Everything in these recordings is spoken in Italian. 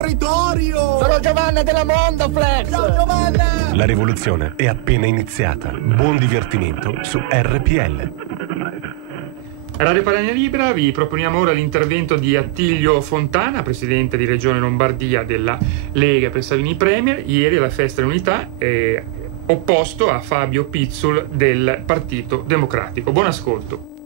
Territorio! Sono Giovanna della Mondoflex! Ciao Giovanna! La rivoluzione è appena iniziata. Buon divertimento su RPL. Radio Padania Libera, vi proponiamo ora l'intervento di Attilio Fontana, presidente di Regione Lombardia della Lega per Salvini Premier, ieri alla Festa dell'Unità, opposto a Fabio Pizzul del Partito Democratico. Buon ascolto.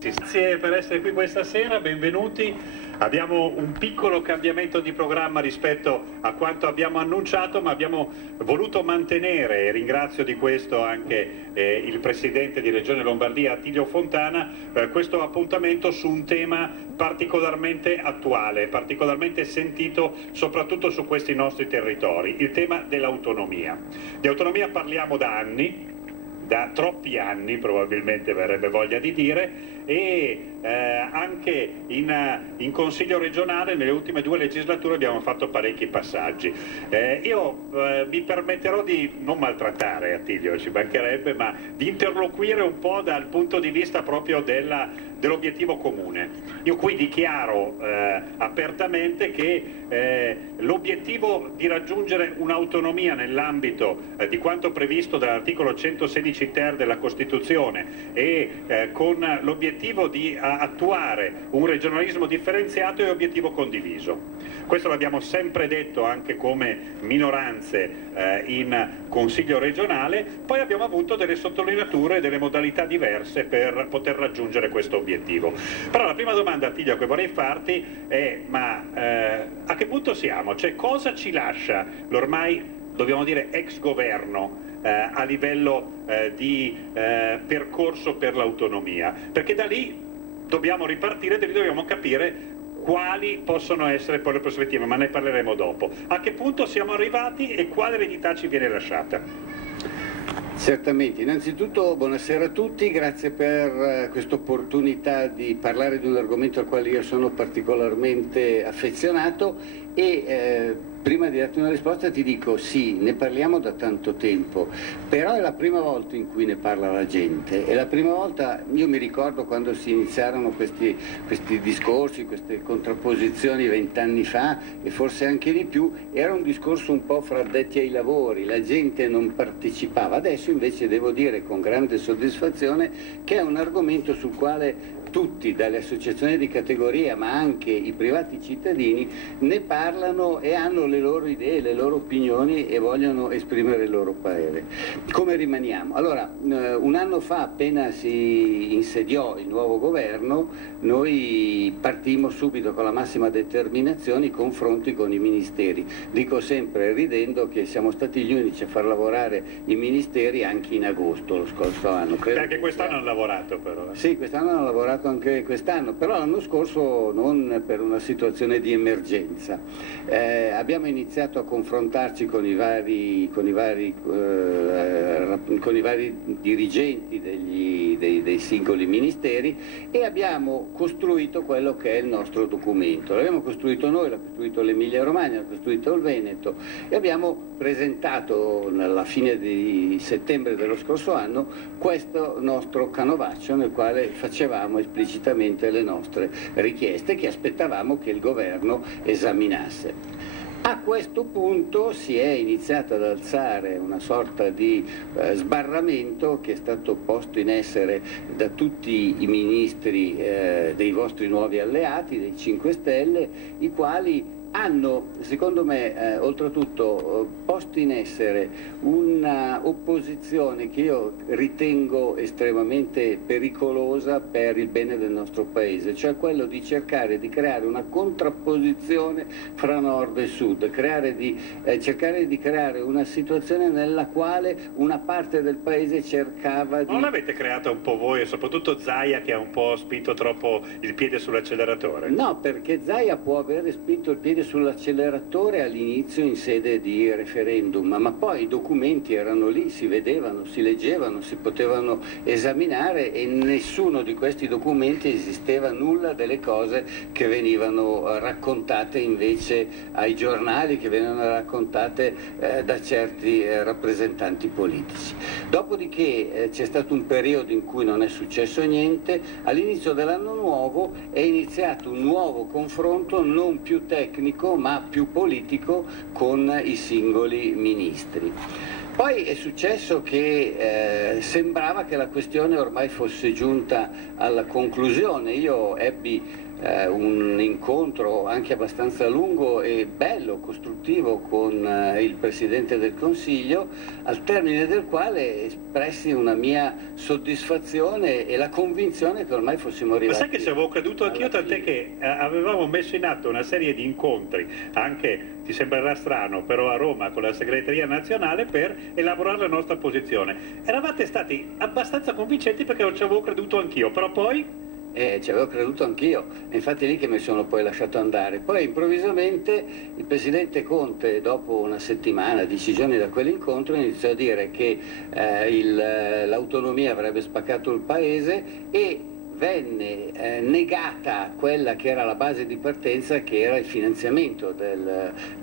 Grazie per essere qui questa sera, benvenuti. Abbiamo un piccolo cambiamento di programma rispetto a quanto abbiamo annunciato, ma abbiamo voluto mantenere, e ringrazio di questo anche il Presidente di Regione Lombardia Attilio Fontana, questo appuntamento su un tema particolarmente attuale, particolarmente sentito soprattutto su questi nostri territori, il tema dell'autonomia. Di autonomia parliamo da anni, da troppi anni probabilmente verrebbe voglia di dire, e anche in Consiglio regionale nelle ultime 2 legislature abbiamo fatto parecchi passaggi. Io mi permetterò di non maltrattare Attilio, ci mancherebbe, ma di interloquire un po' dal punto di vista proprio dell'obiettivo comune. Io qui dichiaro apertamente che l'obiettivo di raggiungere un'autonomia nell'ambito di quanto previsto dall'articolo 116 ter della Costituzione e con l'obiettivo di attuare un regionalismo differenziato è obiettivo condiviso. Questo l'abbiamo sempre detto anche come minoranze in Consiglio regionale, poi abbiamo avuto delle sottolineature e delle modalità diverse per poter raggiungere questo obiettivo. Però la prima domanda, Attilio, che vorrei farti è a che punto siamo? Cioè, cosa ci lascia l'ormai, dobbiamo dire, ex governo a livello di percorso per l'autonomia? Perché da lì dobbiamo ripartire, da lì dobbiamo capire quali possono essere poi le prospettive, ma ne parleremo dopo. A che punto siamo arrivati e quale eredità ci viene lasciata? Certamente, innanzitutto buonasera a tutti, grazie per questa opportunità di parlare di un argomento al quale io sono particolarmente affezionato e prima di darti una risposta ti dico sì, ne parliamo da tanto tempo, però è la prima volta in cui ne parla la gente, è la prima volta, io mi ricordo quando si iniziarono questi discorsi, queste contrapposizioni 20 anni fa e forse anche di più, era un discorso un po' fra addetti ai lavori, la gente non partecipava, adesso invece devo dire con grande soddisfazione che è un argomento sul quale tutti, dalle associazioni di categoria ma anche i privati cittadini, ne parlano e hanno le loro idee, le loro opinioni e vogliono esprimere il loro parere. Come rimaniamo? Allora, un anno fa, appena si insediò il nuovo governo, noi partimmo subito con la massima determinazione i confronti con i ministeri. Dico sempre ridendo che siamo stati gli unici a far lavorare i ministeri anche in agosto lo scorso anno. Credo anche quest'anno hanno lavorato però. Sì, quest'anno hanno lavorato anche quest'anno, però l'anno scorso non per una situazione di emergenza. Abbiamo iniziato a confrontarci con i vari dirigenti dei singoli ministeri e abbiamo costruito quello che è il nostro documento. L'abbiamo costruito noi, l'ha costruito l'Emilia Romagna, l'ha costruito il Veneto e abbiamo presentato alla fine di settembre dello scorso anno questo nostro canovaccio nel quale facevamo esplicitamente le nostre richieste che aspettavamo che il governo esaminasse. A questo punto si è iniziato ad alzare una sorta di sbarramento che è stato posto in essere da tutti i ministri dei vostri nuovi alleati, dei 5 Stelle, i quali hanno, secondo me, oltretutto posto in essere una opposizione che io ritengo estremamente pericolosa per il bene del nostro Paese, cioè quello di cercare di creare una contrapposizione fra nord e sud, cercare di creare una situazione nella quale una parte del Paese cercava di... Non l'avete creata un po' voi, e soprattutto Zaia che ha un po' spinto troppo il piede sull'acceleratore? No, perché Zaia può avere spinto il piede piede sull'acceleratore all'inizio in sede di referendum, ma poi i documenti erano lì, si vedevano, si leggevano, si potevano esaminare e in nessuno di questi documenti esisteva nulla delle cose che venivano raccontate invece ai giornali, che venivano raccontate da certi rappresentanti politici. Dopodiché c'è stato un periodo in cui non è successo niente, all'inizio dell'anno nuovo è iniziato un nuovo confronto non più tecnico ma più politico con i singoli ministri. Poi è successo che sembrava che la questione ormai fosse giunta alla conclusione. Io ebbi un incontro anche abbastanza lungo e bello, costruttivo con il Presidente del Consiglio, al termine del quale espressi una mia soddisfazione e la convinzione che ormai fossimo arrivati. Ma sai che ci avevo creduto anch'io, tant'è che avevamo messo in atto una serie di incontri, anche, ti sembrerà strano, però a Roma con la segreteria nazionale per elaborare la nostra posizione. Eravate stati abbastanza convincenti perché ci avevo creduto anch'io, però poi... Ci avevo creduto anch'io, è infatti lì che mi sono poi lasciato andare. Poi improvvisamente il Presidente Conte, dopo una settimana, 10 giorni da quell'incontro, iniziò a dire che l'autonomia avrebbe spaccato il Paese e venne negata quella che era la base di partenza, che era il finanziamento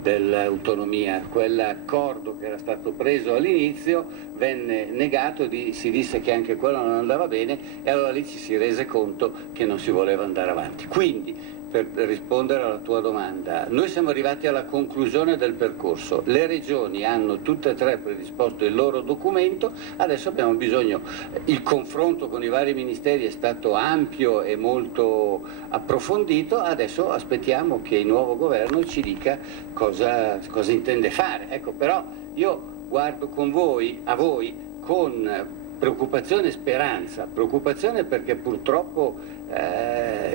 dell'autonomia. Quell'accordo che era stato preso all'inizio venne negato, si disse che anche quello non andava bene e allora lì ci si rese conto che non si voleva andare avanti. Quindi, per rispondere alla tua domanda, noi siamo arrivati alla conclusione del percorso, le regioni hanno tutte e tre predisposto il loro documento, adesso abbiamo bisogno, il confronto con i vari ministeri è stato ampio e molto approfondito, adesso aspettiamo che il nuovo governo ci dica cosa intende fare. Ecco, però io guardo a voi con preoccupazione e speranza. Preoccupazione perché purtroppo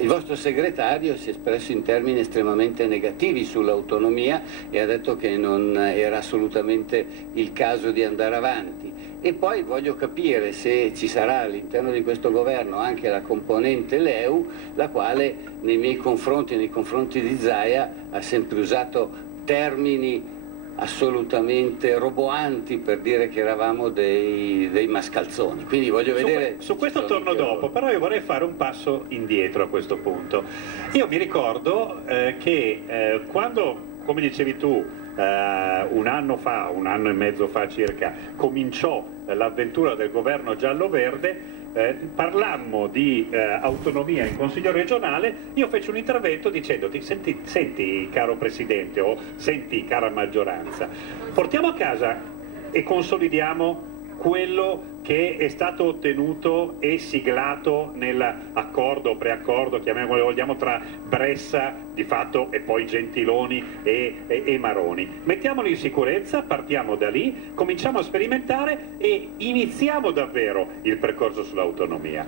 il vostro segretario si è espresso in termini estremamente negativi sull'autonomia e ha detto che non era assolutamente il caso di andare avanti. E poi voglio capire se ci sarà all'interno di questo governo anche la componente Leu, la quale nei miei confronti e nei confronti di Zaia ha sempre usato termini assolutamente roboanti per dire che eravamo dei mascalzoni. Quindi voglio vedere... Su questo torno dopo, però io vorrei fare un passo indietro a questo punto. Io mi ricordo che quando, come dicevi tu, un anno e mezzo fa circa, cominciò l'avventura del governo giallo-verde, parlammo di autonomia in Consiglio regionale, io feci un intervento dicendoti senti caro Presidente o senti cara maggioranza, portiamo a casa e consolidiamo quello che è stato ottenuto e siglato nell'accordo, preaccordo, chiamiamolo come vogliamo, tra Bressa di fatto e poi Gentiloni e Maroni. Mettiamoli in sicurezza, partiamo da lì, cominciamo a sperimentare e iniziamo davvero il percorso sull'autonomia.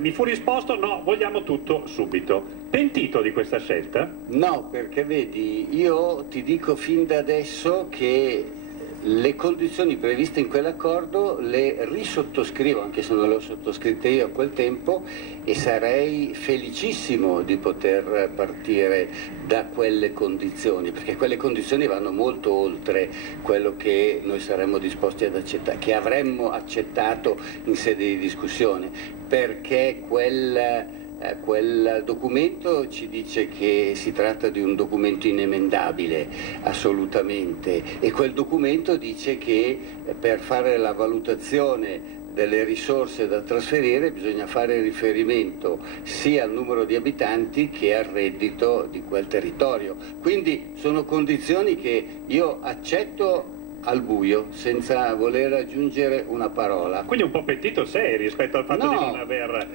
Mi fu risposto no, vogliamo tutto subito. Pentito di questa scelta? No, perché vedi, io ti dico fin da adesso che le condizioni previste in quell'accordo le risottoscrivo, anche se non le ho sottoscritte io a quel tempo, e sarei felicissimo di poter partire da quelle condizioni, perché quelle condizioni vanno molto oltre quello che noi saremmo disposti ad accettare, che avremmo accettato in sede di discussione, perché quel documento ci dice che si tratta di un documento inemendabile, assolutamente, e quel documento dice che per fare la valutazione delle risorse da trasferire bisogna fare riferimento sia al numero di abitanti che al reddito di quel territorio. Quindi sono condizioni che io accetto al buio, senza voler aggiungere una parola. Quindi un po' pentito sei rispetto al fatto di non aver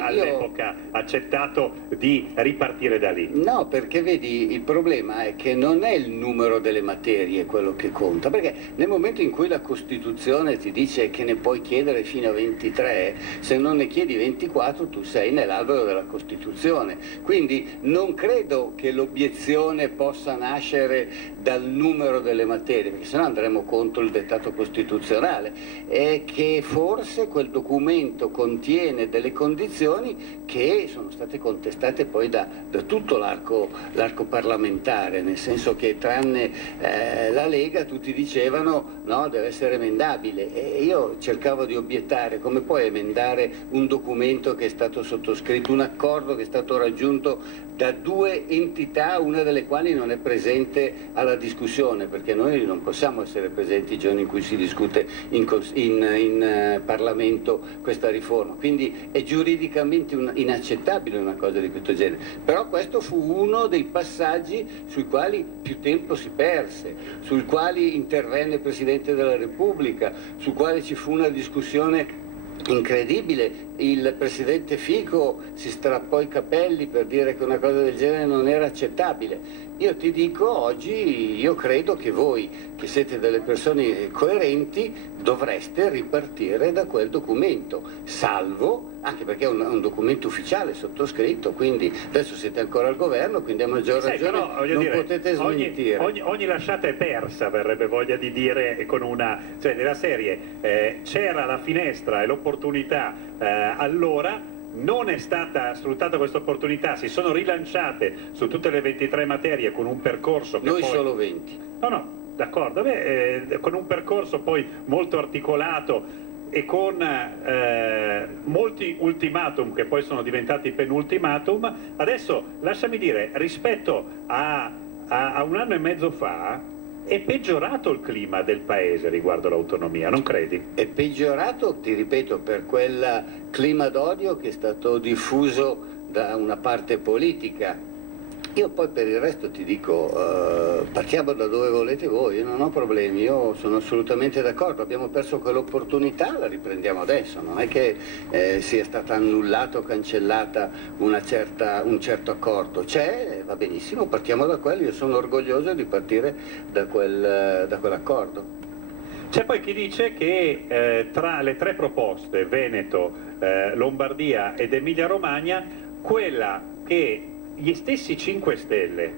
all'epoca accettato di ripartire da lì. No, perché vedi, il problema è che non è il numero delle materie quello che conta, perché nel momento in cui la Costituzione ti dice che ne puoi chiedere fino a 23, se non ne chiedi 24 tu sei nell'alveo della Costituzione. Quindi non credo che l'obiezione possa nascere dal numero delle materie, perché sennò andremo contro il dettato costituzionale, e che forse quel documento contiene delle condizioni che sono state contestate poi da tutto l'arco parlamentare, nel senso che tranne la Lega tutti dicevano no, deve essere emendabile, e io cercavo di obiettare: come puoi emendare un documento che è stato sottoscritto, un accordo che è stato raggiunto da due entità, una delle quali non è presente alla discussione, perché noi non possiamo essere presenti i giorni in cui si discute in Parlamento questa riforma, quindi è giuridicamente inaccettabile una cosa di questo genere. Però questo fu uno dei passaggi sui quali più tempo si perse, sui quali intervenne il Presidente della Repubblica, su quale ci fu una discussione incredibile. Il Presidente Fico si strappò i capelli per dire che una cosa del genere non era accettabile. Io ti dico oggi, io credo che voi, che siete delle persone coerenti, dovreste ripartire da quel documento, salvo, anche perché è un documento ufficiale sottoscritto, quindi adesso siete ancora al governo, quindi a maggior ragione però, non potete smentire. Ogni lasciata è persa, verrebbe voglia di dire, con una, cioè della serie, c'era la finestra e l'opportunità allora, non è stata sfruttata questa opportunità, si sono rilanciate su tutte le 23 materie con un percorso che noi poi... solo 20. No, d'accordo, con un percorso poi molto articolato e con molti ultimatum che poi sono diventati penultimatum. Adesso lasciami dire, rispetto a un anno e mezzo fa è peggiorato il clima del paese riguardo l'autonomia, non credi? È peggiorato, ti ripeto, per quel clima d'odio che è stato diffuso da una parte politica. Io poi per il resto ti dico, partiamo da dove volete voi, io non ho problemi, io sono assolutamente d'accordo, abbiamo perso quell'opportunità, la riprendiamo adesso, non è che sia stata annullata o cancellata un certo accordo, c'è, va benissimo, partiamo da quello, io sono orgoglioso di partire da quell'accordo. C'è poi chi dice che tra le tre proposte, Veneto, Lombardia ed Emilia Romagna, quella che gli stessi 5 Stelle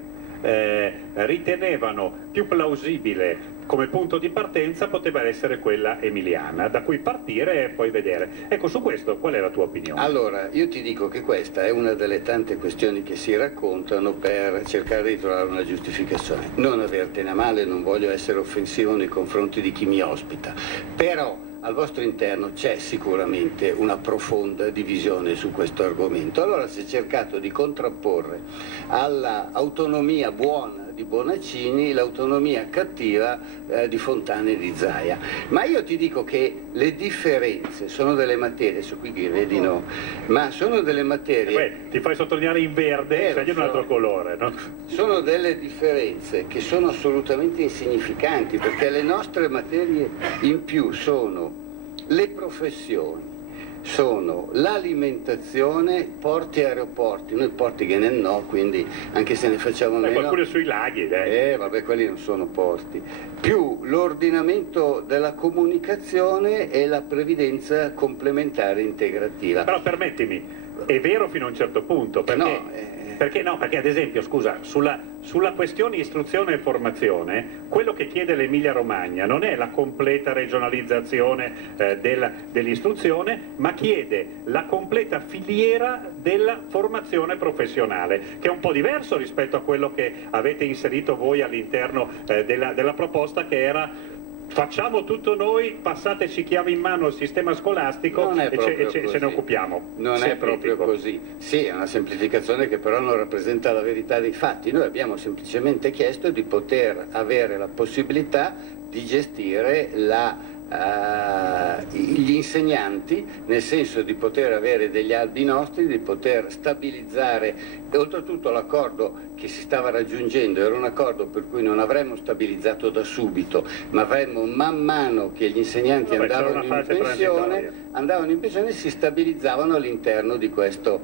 ritenevano più plausibile come punto di partenza poteva essere quella emiliana, da cui partire e poi vedere. Ecco, su questo qual è la tua opinione? Allora, io ti dico che questa è una delle tante questioni che si raccontano per cercare di trovare una giustificazione. Non avertene a male, non voglio essere offensivo nei confronti di chi mi ospita, però al vostro interno c'è sicuramente una profonda divisione su questo argomento. Allora si è cercato di contrapporre all'autonomia buona di Bonaccini l'autonomia cattiva di Fontana e di Zaia. Ma io ti dico che le differenze sono delle materie, su qui che vedi no, ma sono delle materie... ti fai sottolineare in verde, scegli un altro colore, no? Sono delle differenze che sono assolutamente insignificanti, perché le nostre materie in più sono le professioni, sono l'alimentazione, porti e aeroporti, noi porti che ne no, quindi anche se ne facciamo meno... Qualcuno sui laghi, dai. Vabbè, quelli non sono porti. Più l'ordinamento della comunicazione e la previdenza complementare integrativa. Però permettimi, è vero fino a un certo punto, perché perché ad esempio, scusa, sulla questione istruzione e formazione, quello che chiede l'Emilia Romagna non è la completa regionalizzazione dell'istruzione, ma chiede la completa filiera della formazione professionale, che è un po' diverso rispetto a quello che avete inserito voi all'interno della proposta, che era: facciamo tutto noi, passateci chiave in mano al sistema scolastico e ce ne occupiamo. Non è proprio così. Sì, è una semplificazione che però non rappresenta la verità dei fatti. Noi abbiamo semplicemente chiesto di poter avere la possibilità di gestire gli insegnanti, nel senso di poter avere degli albi nostri, di poter stabilizzare, e oltretutto l'accordo che si stava raggiungendo era un accordo per cui non avremmo stabilizzato da subito, ma avremmo man mano che gli insegnanti andavano in pensione si stabilizzavano all'interno di questo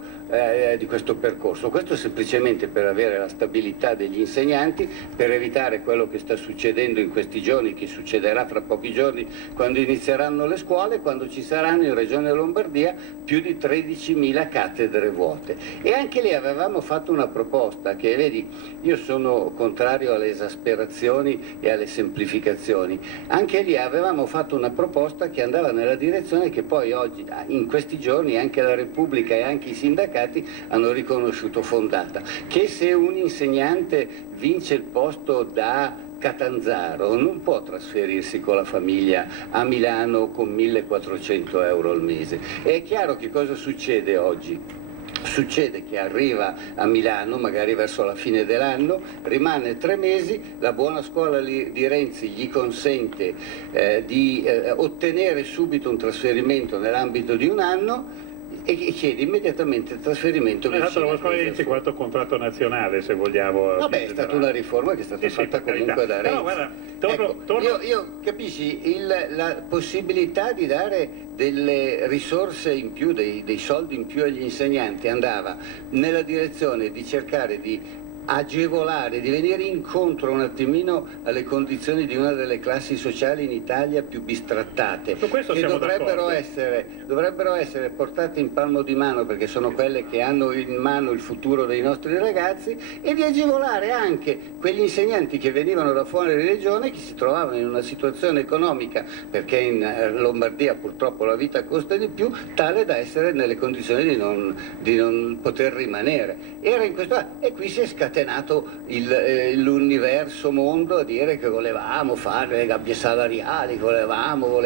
percorso. Questo semplicemente per avere la stabilità degli insegnanti, per evitare quello che sta succedendo in questi giorni, che succederà fra pochi giorni quando inizieranno le scuole, quando ci saranno in Regione Lombardia più di 13.000 cattedre vuote. E anche lì avevamo fatto una proposta che, vedi, io sono contrario alle esasperazioni e alle semplificazioni, anche lì avevamo fatto una proposta che andava nella direzione che poi oggi, in questi giorni, anche la Repubblica e anche i sindacati hanno riconosciuto fondata, che se un insegnante vince il posto da Catanzaro non può trasferirsi con la famiglia a Milano con 1.400 euro al mese. E è chiaro che cosa succede oggi? Succede che arriva a Milano, magari verso la fine dell'anno, rimane 3 mesi, la buona scuola di Renzi gli consente di ottenere subito un trasferimento nell'ambito di un anno e chiede immediatamente il trasferimento vicino. La scuola di Renzi quanto contratto nazionale, se vogliamo. Vabbè, è stata una riforma che è stata fatta comunque da Renzi. Però guarda, io capisci, la possibilità di dare delle risorse in più, dei soldi in più agli insegnanti andava nella direzione di cercare di agevolare, di venire incontro un attimino alle condizioni di una delle classi sociali in Italia più bistrattate, che dovrebbero essere portate in palmo di mano perché sono quelle che hanno in mano il futuro dei nostri ragazzi, e di agevolare anche quegli insegnanti che venivano da fuori regione, che si trovavano in una situazione economica, perché in Lombardia purtroppo la vita costa di più, tale da essere nelle condizioni di non poter rimanere. Era in questo, e qui si è scatenato l'universo mondo a dire che volevamo fare le gabbie salariali, volevamo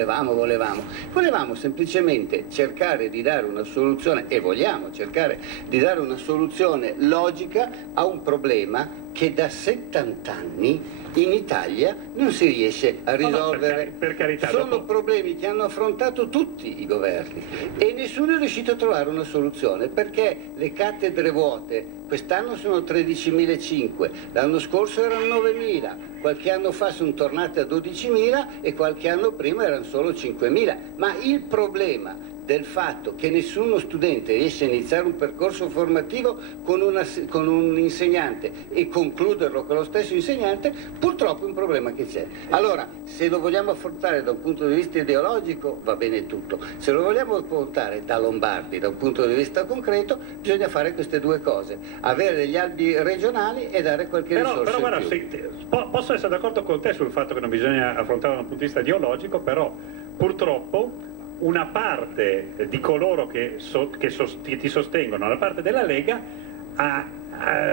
semplicemente cercare di dare una soluzione, e vogliamo cercare di dare una soluzione logica a un problema che da 70 anni in Italia non si riesce a risolvere. Per carità, sono problemi che hanno affrontato tutti i governi e nessuno è riuscito a trovare una soluzione, perché le cattedre vuote quest'anno sono 13.500, l'anno scorso erano 9.000, qualche anno fa sono tornate a 12.000 e qualche anno prima erano solo 5.000, ma il problema del fatto che nessuno studente riesce a iniziare un percorso formativo con un insegnante e concluderlo con lo stesso insegnante, purtroppo è un problema che c'è. Allora, se lo vogliamo affrontare da un punto di vista ideologico va bene tutto, se lo vogliamo affrontare da lombardi, da un punto di vista concreto, bisogna fare queste due cose, avere degli albi regionali e dare qualche risorsa però guarda, in più. Posso essere d'accordo con te sul fatto che non bisogna affrontare da un punto di vista ideologico, però purtroppo una parte di coloro che ti sostengono, una parte della Lega,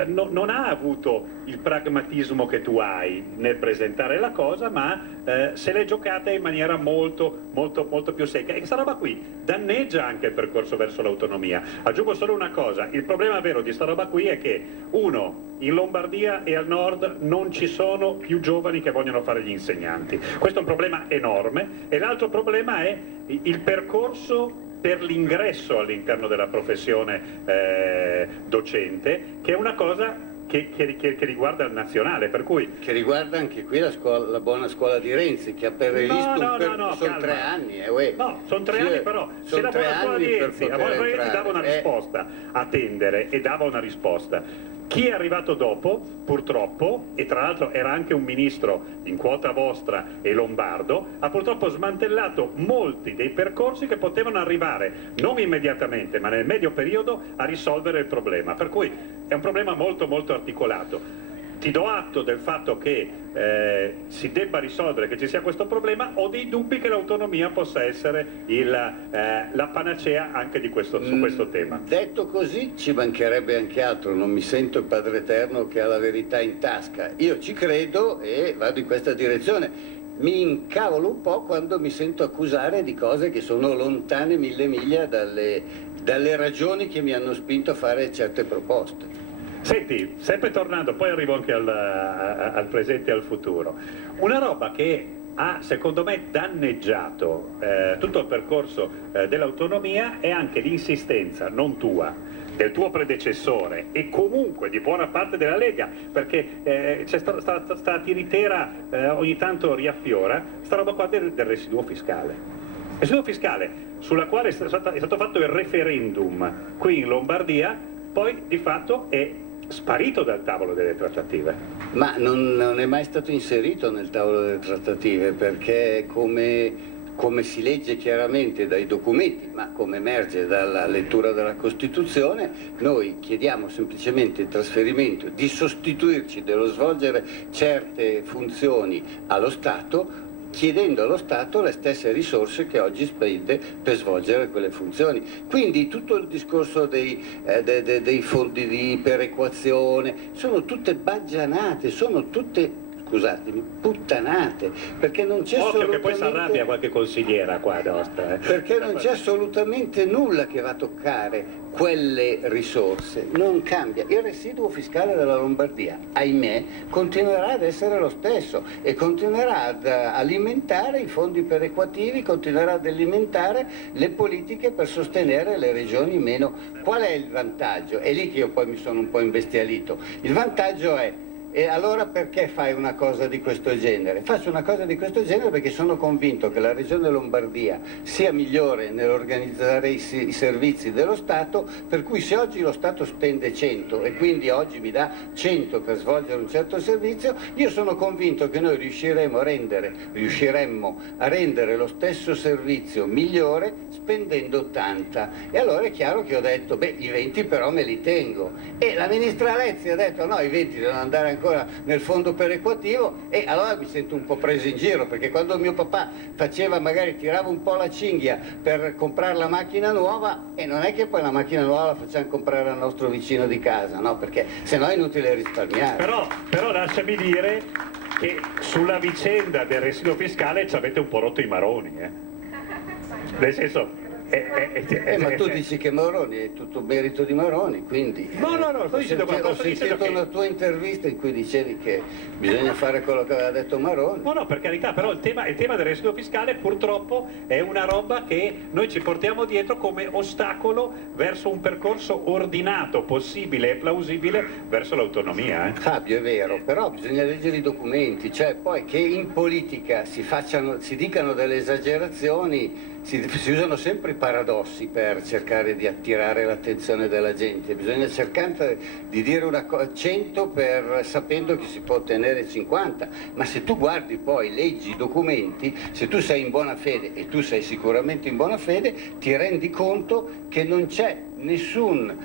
non ha avuto il pragmatismo che tu hai nel presentare la cosa, ma se l'è giocata in maniera molto più secca, e questa roba qui danneggia anche il percorso verso l'autonomia. Aggiungo solo una cosa: il problema vero di sta roba qui è che, uno, in Lombardia e al nord non ci sono più giovani che vogliono fare gli insegnanti, questo è un problema enorme, e l'altro problema è il percorso per l'ingresso all'interno della professione docente, che è una cosa che riguarda il nazionale, per cui... Che riguarda anche qui la buona scuola di Renzi, che ha previsto sono 3 anni. No, sono 3 anni, però se la buona scuola di Renzi dava una risposta a tendere, e dava una risposta. Chi è arrivato dopo, purtroppo, e tra l'altro era anche un ministro in quota vostra e lombardo, ha purtroppo smantellato molti dei percorsi che potevano arrivare, non immediatamente, ma nel medio periodo, a risolvere il problema. Per cui è un problema molto articolato. Ti do atto del fatto che si debba risolvere, che ci sia questo problema. Ho dei dubbi che l'autonomia possa essere la panacea anche su questo tema. Detto così, ci mancherebbe anche altro, non mi sento il Padre Eterno che ha la verità in tasca. Io ci credo e vado in questa direzione. Mi incavolo un po' quando mi sento accusare di cose che sono lontane 1000 miglia dalle ragioni che mi hanno spinto a fare certe proposte. Senti, sempre tornando, poi arrivo anche al presente e al futuro, una roba che ha secondo me danneggiato tutto il percorso dell'autonomia è anche l'insistenza, non tua, del tuo predecessore e comunque di buona parte della Lega, perché c'è sta tiritera ogni tanto riaffiora, sta roba qua del residuo fiscale. Residuo fiscale sulla quale è stato fatto il referendum qui in Lombardia, poi di fatto è sparito dal tavolo delle trattative. Ma non è mai stato inserito nel tavolo delle trattative, perché come come si legge chiaramente dai documenti, ma come emerge dalla lettura della Costituzione, noi chiediamo semplicemente il trasferimento di sostituirci dello svolgere certe funzioni allo Stato, chiedendo allo Stato le stesse risorse che oggi spende per svolgere quelle funzioni. Quindi tutto il discorso dei fondi di perequazione sono tutte baggianate, sono tutte, scusatemi, puttanate, perché non c'è Occhio assolutamente... che poi si arrabbia qualche consigliera qua nostra. Perché non c'è assolutamente nulla che va a toccare quelle risorse, non cambia. Il residuo fiscale della Lombardia, ahimè, continuerà ad essere lo stesso e continuerà ad alimentare i fondi perequativi, continuerà ad alimentare le politiche per sostenere le regioni meno. Qual è il vantaggio? È lì che io poi mi sono un po' imbestialito. Il vantaggio è: e allora perché fai una cosa di questo genere? Faccio una cosa di questo genere perché sono convinto che la Regione Lombardia sia migliore nell'organizzare i servizi dello Stato, per cui se oggi lo Stato spende 100 e quindi oggi mi dà 100 per svolgere un certo servizio, io sono convinto che noi riusciremmo a rendere lo stesso servizio migliore spendendo 80. E allora è chiaro che ho detto, i 20 però me li tengo. E la ministra Lezzi ha detto no, i 20 devono andare ancora nel fondo perequativo, e allora mi sento un po' preso in giro, perché quando mio papà magari tirava un po' la cinghia per comprare la macchina nuova, e non è che poi la macchina nuova la facciamo comprare al nostro vicino di casa, no? Perché sennò è inutile risparmiare. Però lasciami dire che sulla vicenda del residuo fiscale ci avete un po' rotto i maroni, nel senso... ma tu dici che Maroni è tutto merito di Maroni, quindi... No, sto dicendo ho sentito una tua intervista in cui dicevi che bisogna fare quello che aveva detto Maroni. No, per carità, però il tema del residuo fiscale purtroppo è una roba che noi ci portiamo dietro come ostacolo verso un percorso ordinato, possibile e plausibile verso l'autonomia. Fabio, è vero, però bisogna leggere i documenti, cioè poi che in politica si dicano delle esagerazioni. Si usano sempre i paradossi per cercare di attirare l'attenzione della gente. Bisogna cercare di dire 100 sapendo che si può ottenere 50, ma se tu guardi poi, leggi i documenti, se tu sei in buona fede, e tu sei sicuramente in buona fede, ti rendi conto che non c'è nessun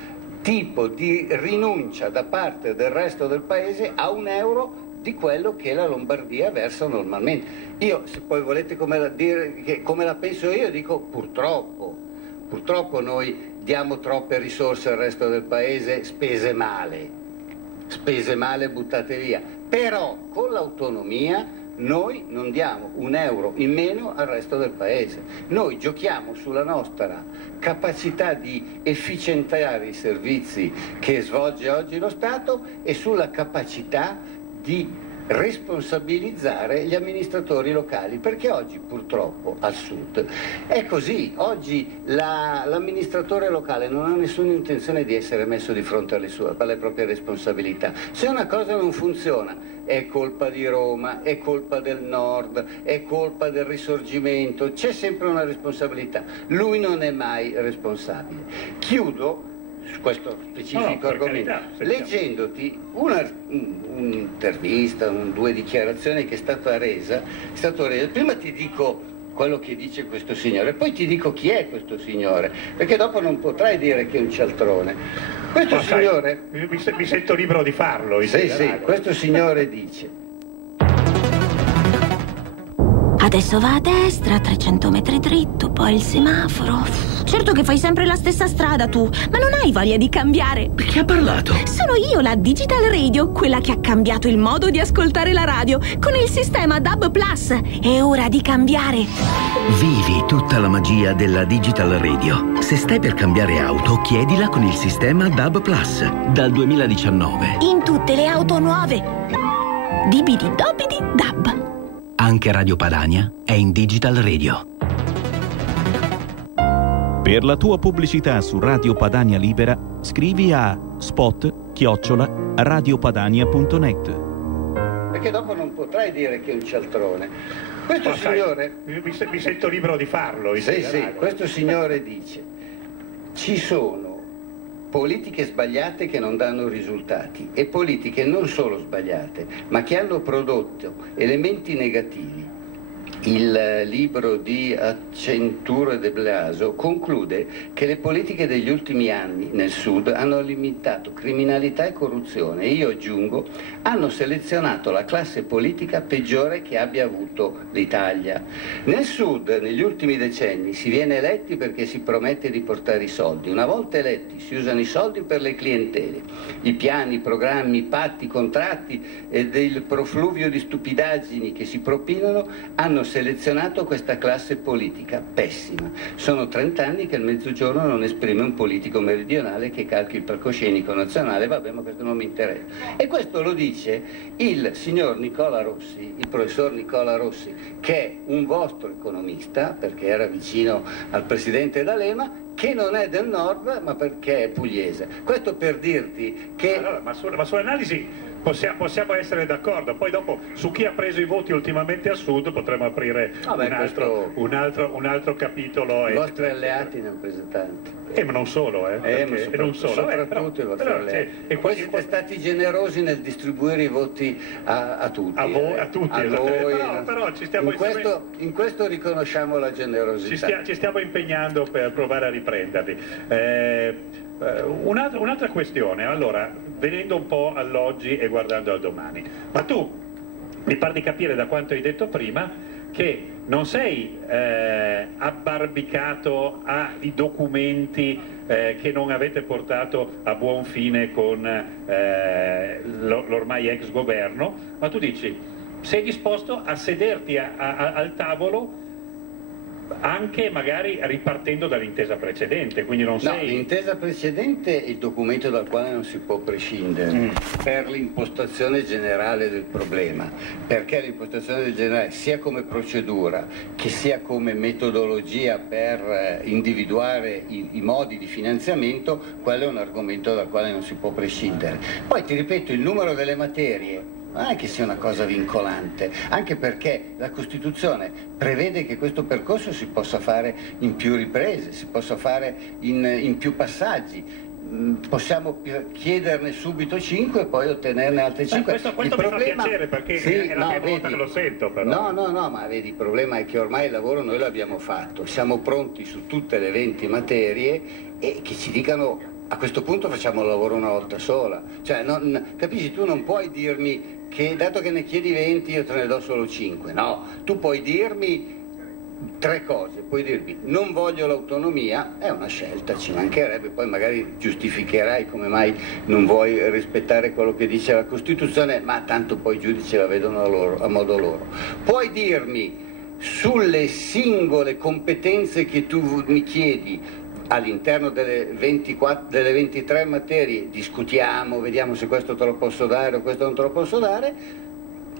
tipo di rinuncia da parte del resto del paese a €1 di quello che la Lombardia versa normalmente. Io, se poi volete come la penso io, dico purtroppo noi diamo troppe risorse al resto del paese, spese male buttate via, però con l'autonomia noi non diamo €1 in meno al resto del paese. Noi giochiamo sulla nostra capacità di efficientare i servizi che svolge oggi lo Stato e sulla capacità di responsabilizzare gli amministratori locali, perché oggi purtroppo al sud è così. Oggi l'amministratore locale non ha nessuna intenzione di essere messo di fronte alle proprie responsabilità. Se una cosa non funziona è colpa di Roma, è colpa del nord, è colpa del Risorgimento, c'è sempre una responsabilità. Lui non è mai responsabile. Chiudo su questo specifico argomento, leggendoti un'intervista, 2 dichiarazioni che è stata resa. Prima ti dico quello che dice questo signore, poi ti dico chi è questo signore, perché dopo non potrai dire che è un cialtrone. Questo signore... Mi sento libero di farlo. Sì, questo signore dice: adesso va a destra, 300 metri dritto, poi il semaforo. Certo che fai sempre la stessa strada tu, ma non hai voglia di cambiare. Chi ha parlato? Sono io, la Digital Radio, quella che ha cambiato il modo di ascoltare la radio con il sistema DAB+. È ora di cambiare. Vivi tutta la magia della Digital Radio. Se stai per cambiare auto, chiedila con il sistema DAB+. Dal 2019. In tutte le auto nuove. Dibidi dobidi DAB. Anche Radio Padania è in Digital Radio. Per la tua pubblicità su Radio Padania Libera, scrivi a spot@radiopadania.net. Perché dopo non potrai dire che è un cialtrone. Questo signore... Mi sento libero di farlo. Sì, questo signore dice: ci sono politiche sbagliate che non danno risultati e politiche non solo sbagliate, ma che hanno prodotto elementi negativi il libro di Accenture de Blaso conclude che le politiche degli ultimi anni nel Sud hanno alimentato criminalità e corruzione e, io aggiungo, hanno selezionato la classe politica peggiore che abbia avuto l'Italia. Nel Sud, negli ultimi decenni, si viene eletti perché si promette di portare i soldi. Una volta eletti si usano i soldi per le clientele. I piani, i programmi, i patti, i contratti e del profluvio di stupidaggini che si propinano hanno selezionato questa classe politica pessima. Sono 30 anni che il Mezzogiorno non esprime un politico meridionale che calchi il palcoscenico nazionale, vabbè, ma questo non mi interessa. E questo lo dice il signor Nicola Rossi, il professor Nicola Rossi, che è un vostro economista, perché era vicino al presidente D'Alema, che non è del nord, ma perché è pugliese. Questo per dirti che... Allora, ma sull'analisi possiamo essere d'accordo, poi dopo su chi ha preso i voti ultimamente a sud potremmo aprire un altro capitolo. I vostri alleati ne hanno presi tanti. Ma non solo, soprattutto i vostri alleati. E poi siete stati generosi nel distribuire i voti a tutti. A tutti, però ci stiamo in questo riconosciamo la generosità. Ci stiamo impegnando per provare a riprenderli. Un'altra questione, allora, venendo un po' all'oggi e guardando al domani, ma tu mi pare di capire da quanto hai detto prima che non sei abbarbicato ai documenti che non avete portato a buon fine con l'ormai ex governo, ma tu dici sei disposto a sederti al tavolo anche magari ripartendo dall'intesa precedente, quindi non sei... No, l'intesa precedente è il documento dal quale non si può prescindere per l'impostazione generale del problema, perché l'impostazione generale sia come procedura che sia come metodologia per individuare i modi di finanziamento, quello è un argomento dal quale non si può prescindere. Poi ti ripeto, il numero delle materie non è che sia una cosa vincolante, anche perché la Costituzione prevede che questo percorso si possa fare in più riprese, si possa fare in più passaggi. Possiamo chiederne subito 5 e poi ottenerne altri 5. Questo mi fa piacere perché è la prima volta che lo sento, però. No, ma vedi, il problema è che ormai il lavoro noi l'abbiamo fatto, siamo pronti su tutte le 20 materie e che ci dicano a questo punto facciamo il lavoro una volta sola. Cioè, capisci, tu non puoi dirmi che dato che ne chiedi 20 io te ne do solo 5, no, tu puoi dirmi 3 cose, puoi dirmi non voglio l'autonomia, è una scelta, ci mancherebbe, poi magari giustificherai come mai non vuoi rispettare quello che dice la Costituzione, ma tanto poi i giudici la vedono a modo loro. Puoi dirmi sulle singole competenze che tu mi chiedi all'interno delle 23 materie discutiamo, vediamo se questo te lo posso dare o questo non te lo posso dare,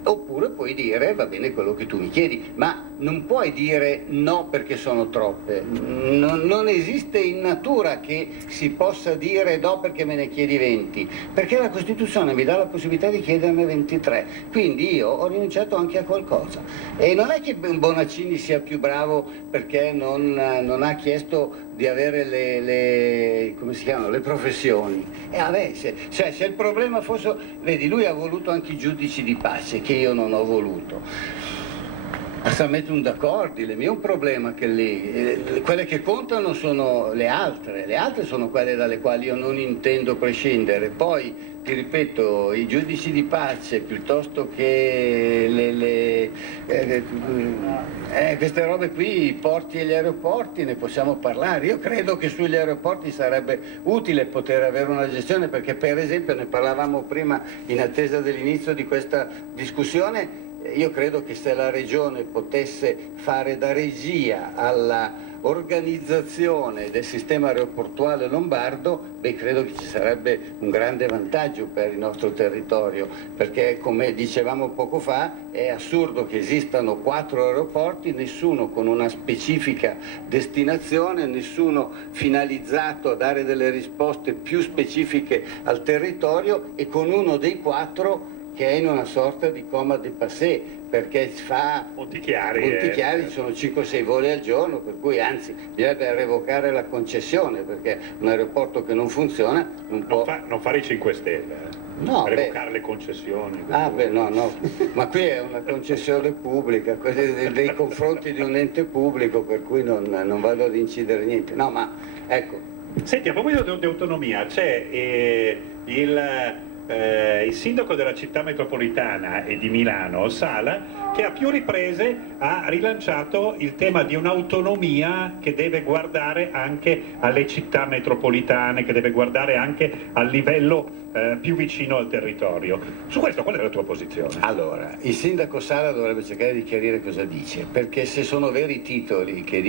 oppure puoi dire va bene quello che tu mi chiedi, ma non puoi dire no perché sono troppe. Non esiste in natura che si possa dire no perché me ne chiedi 20, perché la Costituzione mi dà la possibilità di chiederne 23, quindi io ho rinunciato anche a qualcosa. E non è che Bonaccini sia più bravo perché non ha chiesto di avere le come si chiamano, le professioni. Se il problema fosse, vedi, lui ha voluto anche i giudici di pace che io non ho voluto. A San mettono d'accordo, è un problema che quelle che contano sono le altre sono quelle dalle quali io non intendo prescindere. Poi ti ripeto, i giudici di pace piuttosto che queste robe qui, i porti e gli aeroporti, ne possiamo parlare. Io credo che sugli aeroporti sarebbe utile poter avere una gestione, perché per esempio ne parlavamo prima in attesa dell'inizio di questa discussione. Io credo che se la Regione potesse fare da regia alla organizzazione del sistema aeroportuale lombardo, credo che ci sarebbe un grande vantaggio per il nostro territorio, perché come dicevamo poco fa è assurdo che esistano 4 aeroporti, nessuno con una specifica destinazione, nessuno finalizzato a dare delle risposte più specifiche al territorio, e con uno dei 4 che è in una sorta di coma de passé, perché fa Montichiari ci sono 5-6 voli al giorno, per cui anzi bisognerebbe revocare la concessione, perché un aeroporto che non funziona non può... Non fare i 5 Stelle. No, revocare le concessioni. Ah beh, no, ma qui è una concessione pubblica nei confronti di un ente pubblico, per cui non vado ad incidere niente. No, ma ecco. Senti, a proposito di autonomia, c'è il sindaco della città metropolitana e di Milano, Sala, che a più riprese ha rilanciato il tema di un'autonomia che deve guardare anche alle città metropolitane, che deve guardare anche al livello più vicino al territorio. Su questo qual è la tua posizione? Allora, il sindaco Sala dovrebbe cercare di chiarire cosa dice, perché se sono veri i titoli che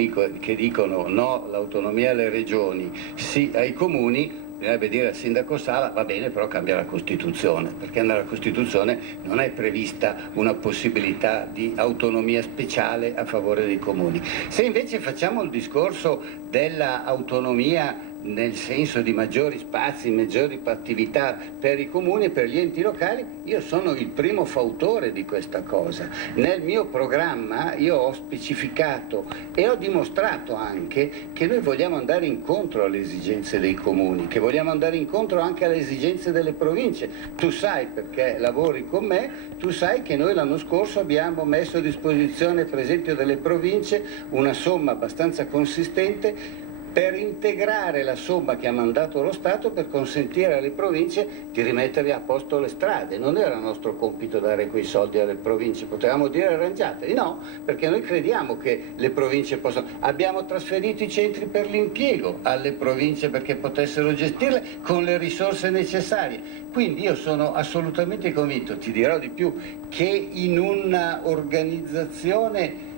dicono no l'autonomia alle regioni, sì ai comuni, bisognerebbe dire al sindaco Sala va bene, però cambia la Costituzione, perché nella Costituzione non è prevista una possibilità di autonomia speciale a favore dei comuni. Se invece facciamo il discorso dell'autonomia nel senso di maggiori spazi, maggiori attività per i comuni e per gli enti locali, io sono il primo fautore di questa cosa. Nel mio programma io ho specificato e ho dimostrato anche che noi vogliamo andare incontro alle esigenze dei comuni, che vogliamo andare incontro anche alle esigenze delle province. Tu sai, perché lavori con me, tu sai che noi l'anno scorso abbiamo messo a disposizione, per esempio, delle province una somma abbastanza consistente per integrare la somma che ha mandato lo Stato per consentire alle province di rimettere a posto le strade. Non era nostro compito dare quei soldi alle province, potevamo dire arrangiatevi, no, perché noi crediamo che le province possano. Abbiamo trasferito i centri per l'impiego alle province perché potessero gestirle con le risorse necessarie. Quindi io sono assolutamente convinto, ti dirò di più, che in una organizzazione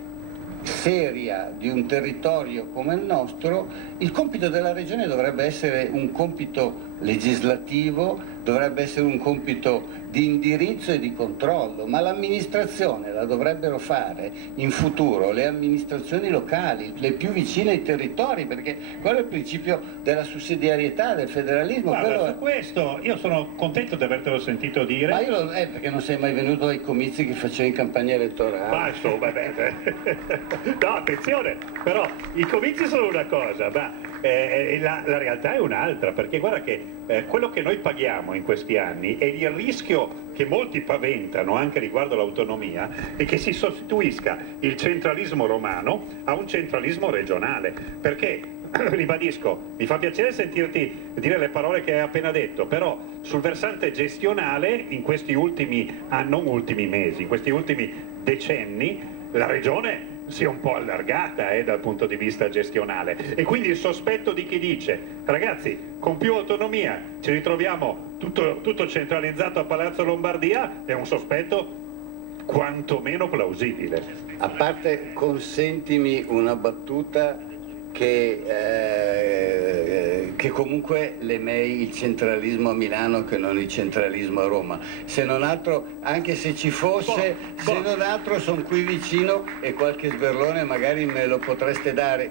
seria di un territorio come il nostro, il compito della regione dovrebbe essere un compito legislativo, dovrebbe essere un compito di indirizzo e di controllo, ma l'amministrazione la dovrebbero fare in futuro le amministrazioni locali, le più vicine ai territori, perché quello è il principio della sussidiarietà, del federalismo. Guarda, su questo io sono contento di avertelo sentito dire. Ma io perché non sei mai venuto ai comizi che facevo in campagna elettorale. Ma insomma, no, attenzione, però i comizi sono una cosa, ma la realtà è un'altra, perché guarda che quello che noi paghiamo in questi anni e il rischio che molti paventano anche riguardo l'autonomia è che si sostituisca il centralismo romano a un centralismo regionale, perché ribadisco, mi fa piacere sentirti dire le parole che hai appena detto, però sul versante gestionale in questi ultimi, non ultimi mesi, in questi ultimi decenni la regione si è un po' allargata dal punto di vista gestionale, e quindi il sospetto di chi dice ragazzi con più autonomia ci ritroviamo tutto centralizzato a Palazzo Lombardia è un sospetto quantomeno plausibile. A parte, consentimi una battuta che comunque le meglio il centralismo a Milano che non il centralismo a Roma, se non altro, anche se ci fosse, se non altro sono qui vicino e qualche sberlone magari me lo potreste dare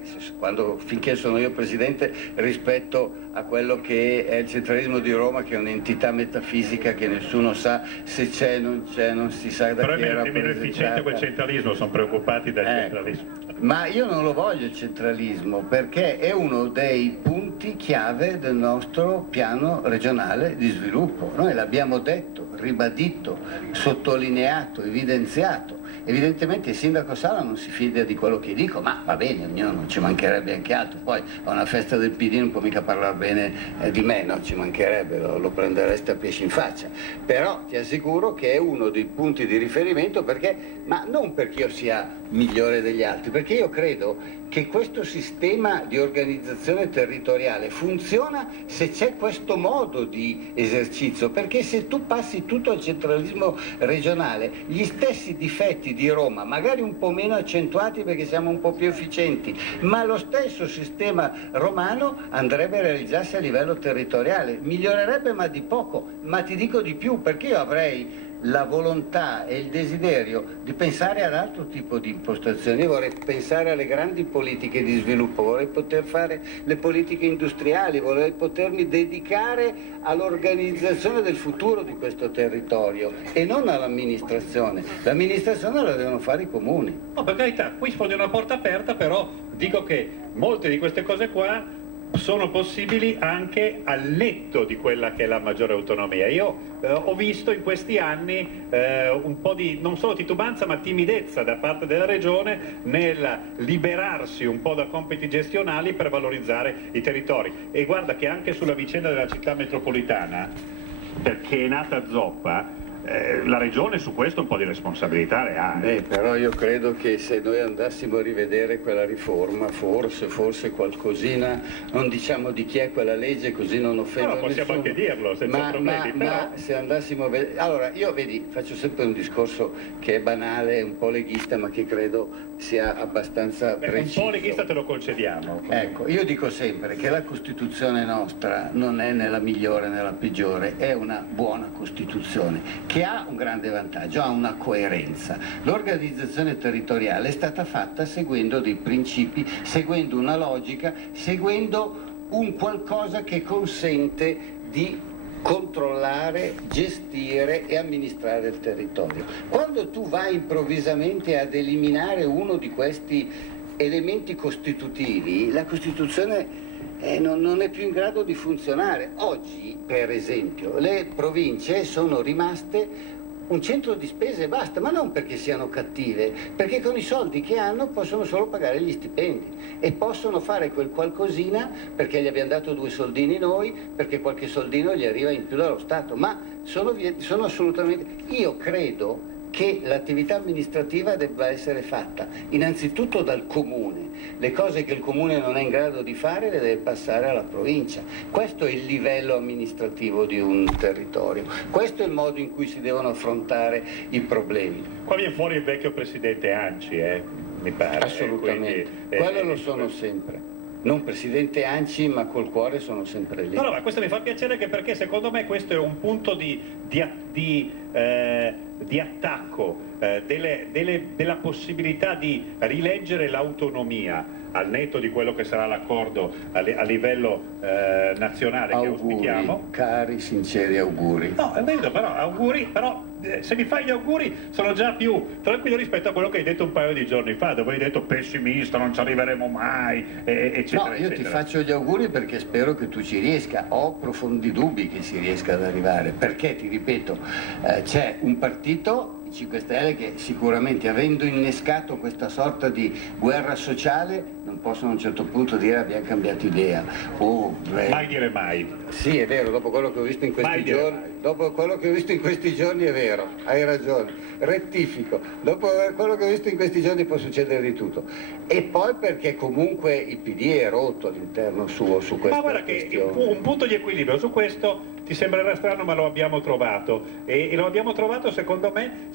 finché sono io presidente, rispetto a quello che è il centralismo di Roma, che è un'entità metafisica che nessuno sa se c'è, non si sa da chi era. Però è meno efficiente quel centralismo, sono preoccupati dal centralismo. Ma io non lo voglio il centralismo, perché è uno dei punti chiave del nostro piano regionale di sviluppo. Noi l'abbiamo detto, ribadito, sottolineato, evidenziato. Evidentemente il sindaco Sala non si fida di quello che dico, ma va bene, ognuno, non ci mancherebbe anche altro. Poi a una festa del PD non può mica parlare bene di me, no? Ci mancherebbe, lo prendereste a pesci in faccia. Però ti assicuro che è uno dei punti di riferimento, ma non perché io sia migliore degli altri, perché io credo che questo sistema di organizzazione territoriale funziona se c'è questo modo di esercizio, perché se tu passi tutto al centralismo regionale, gli stessi difetti di Roma, magari un po' meno accentuati perché siamo un po' più efficienti, ma lo stesso sistema romano andrebbe a realizzarsi a livello territoriale, migliorerebbe ma di poco, ma ti dico di più, perché io avrei la volontà e il desiderio di pensare ad altro tipo di impostazioni. Io vorrei pensare alle grandi politiche di sviluppo, vorrei poter fare le politiche industriali, vorrei potermi dedicare all'organizzazione del futuro di questo territorio e non all'amministrazione. L'amministrazione la devono fare i comuni. No, per carità, qui sfondi una porta aperta, però dico che molte di queste cose qua sono possibili anche al netto di quella che è la maggiore autonomia. Io ho visto in questi anni un po' di, non solo titubanza, ma timidezza da parte della Regione nel liberarsi un po' da compiti gestionali per valorizzare i territori. E guarda che anche sulla vicenda della città metropolitana, perché è nata zoppa, la Regione su questo un po' di responsabilità le ha. Però io credo che se noi andassimo a rivedere quella riforma, forse qualcosina, non diciamo di chi è quella legge così non offendo nessuno. Possiamo anche dirlo senza problemi. Ma se andassimo a vedere... Allora, io faccio sempre un discorso che è banale, un po' leghista, ma che credo sia abbastanza preciso. Un po' leghista te lo concediamo. Ecco, io dico sempre che la Costituzione nostra non è né la migliore né la peggiore, è una buona Costituzione che ha un grande vantaggio, ha una coerenza. L'organizzazione territoriale è stata fatta seguendo dei principi, seguendo una logica, seguendo un qualcosa che consente di controllare, gestire e amministrare il territorio. Quando tu vai improvvisamente ad eliminare uno di questi elementi costitutivi, la Costituzione non è più in grado di funzionare. Oggi, per esempio, le province sono rimaste un centro di spese e basta, ma non perché siano cattive, perché con i soldi che hanno possono solo pagare gli stipendi e possono fare quel qualcosina perché gli abbiamo dato 2 soldini noi, perché qualche soldino gli arriva in più dallo Stato, ma sono assolutamente... Io credo che l'attività amministrativa debba essere fatta innanzitutto dal comune. Le cose che il comune non è in grado di fare le deve passare alla provincia. Questo è il livello amministrativo di un territorio. Questo è il modo in cui si devono affrontare i problemi. Qua viene fuori il vecchio presidente Anci, mi pare. Assolutamente. Quello lo sono sempre. Non presidente Anci, ma col cuore sono sempre lì. No, ma questo mi fa piacere anche perché secondo me questo è un punto di attacco della possibilità di rileggere l'autonomia al netto di quello che sarà l'accordo a livello nazionale auguri, che auspichiamo. Cari, sinceri auguri. No, è vero, però auguri, però se mi fai gli auguri sono già più tranquillo rispetto a quello che hai detto un paio di giorni fa, dove hai detto pessimista, non ci arriveremo mai, eccetera. No, io ti faccio gli auguri perché spero che tu ci riesca. Ho profondi dubbi che si riesca ad arrivare, perché ti ripeto, c'è un partito, i 5 Stelle, che sicuramente, avendo innescato questa sorta di guerra sociale, non possono a un certo punto dire abbiamo cambiato idea. Mai dire mai. Sì, è vero, dopo quello che ho visto in questi giorni, dopo quello che ho visto in questi giorni è vero, hai ragione, rettifico, dopo quello che ho visto in questi giorni può succedere di tutto. E poi perché comunque il PD è rotto all'interno suo su questa Ma guarda questione. Che un punto di equilibrio su questo ti sembrerà strano, ma lo abbiamo trovato e lo abbiamo trovato secondo me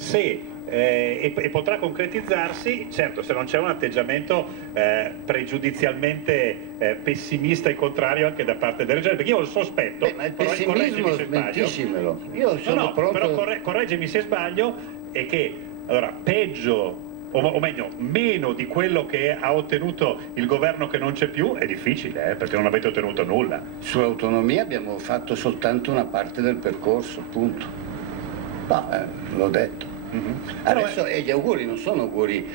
e potrà concretizzarsi, certo, se non c'è un atteggiamento pregiudizialmente pessimista e contrario anche da parte della Regione, perché io ho il sospetto, ma il pessimismo smentiscimelo, io sono pronto... però correggimi se sbaglio, è che allora peggio o meglio meno di quello che ha ottenuto il governo che non c'è più è difficile, perché non avete ottenuto nulla. Sull'autonomia abbiamo fatto soltanto una parte del percorso, punto. L'ho detto. Adesso gli auguri non sono auguri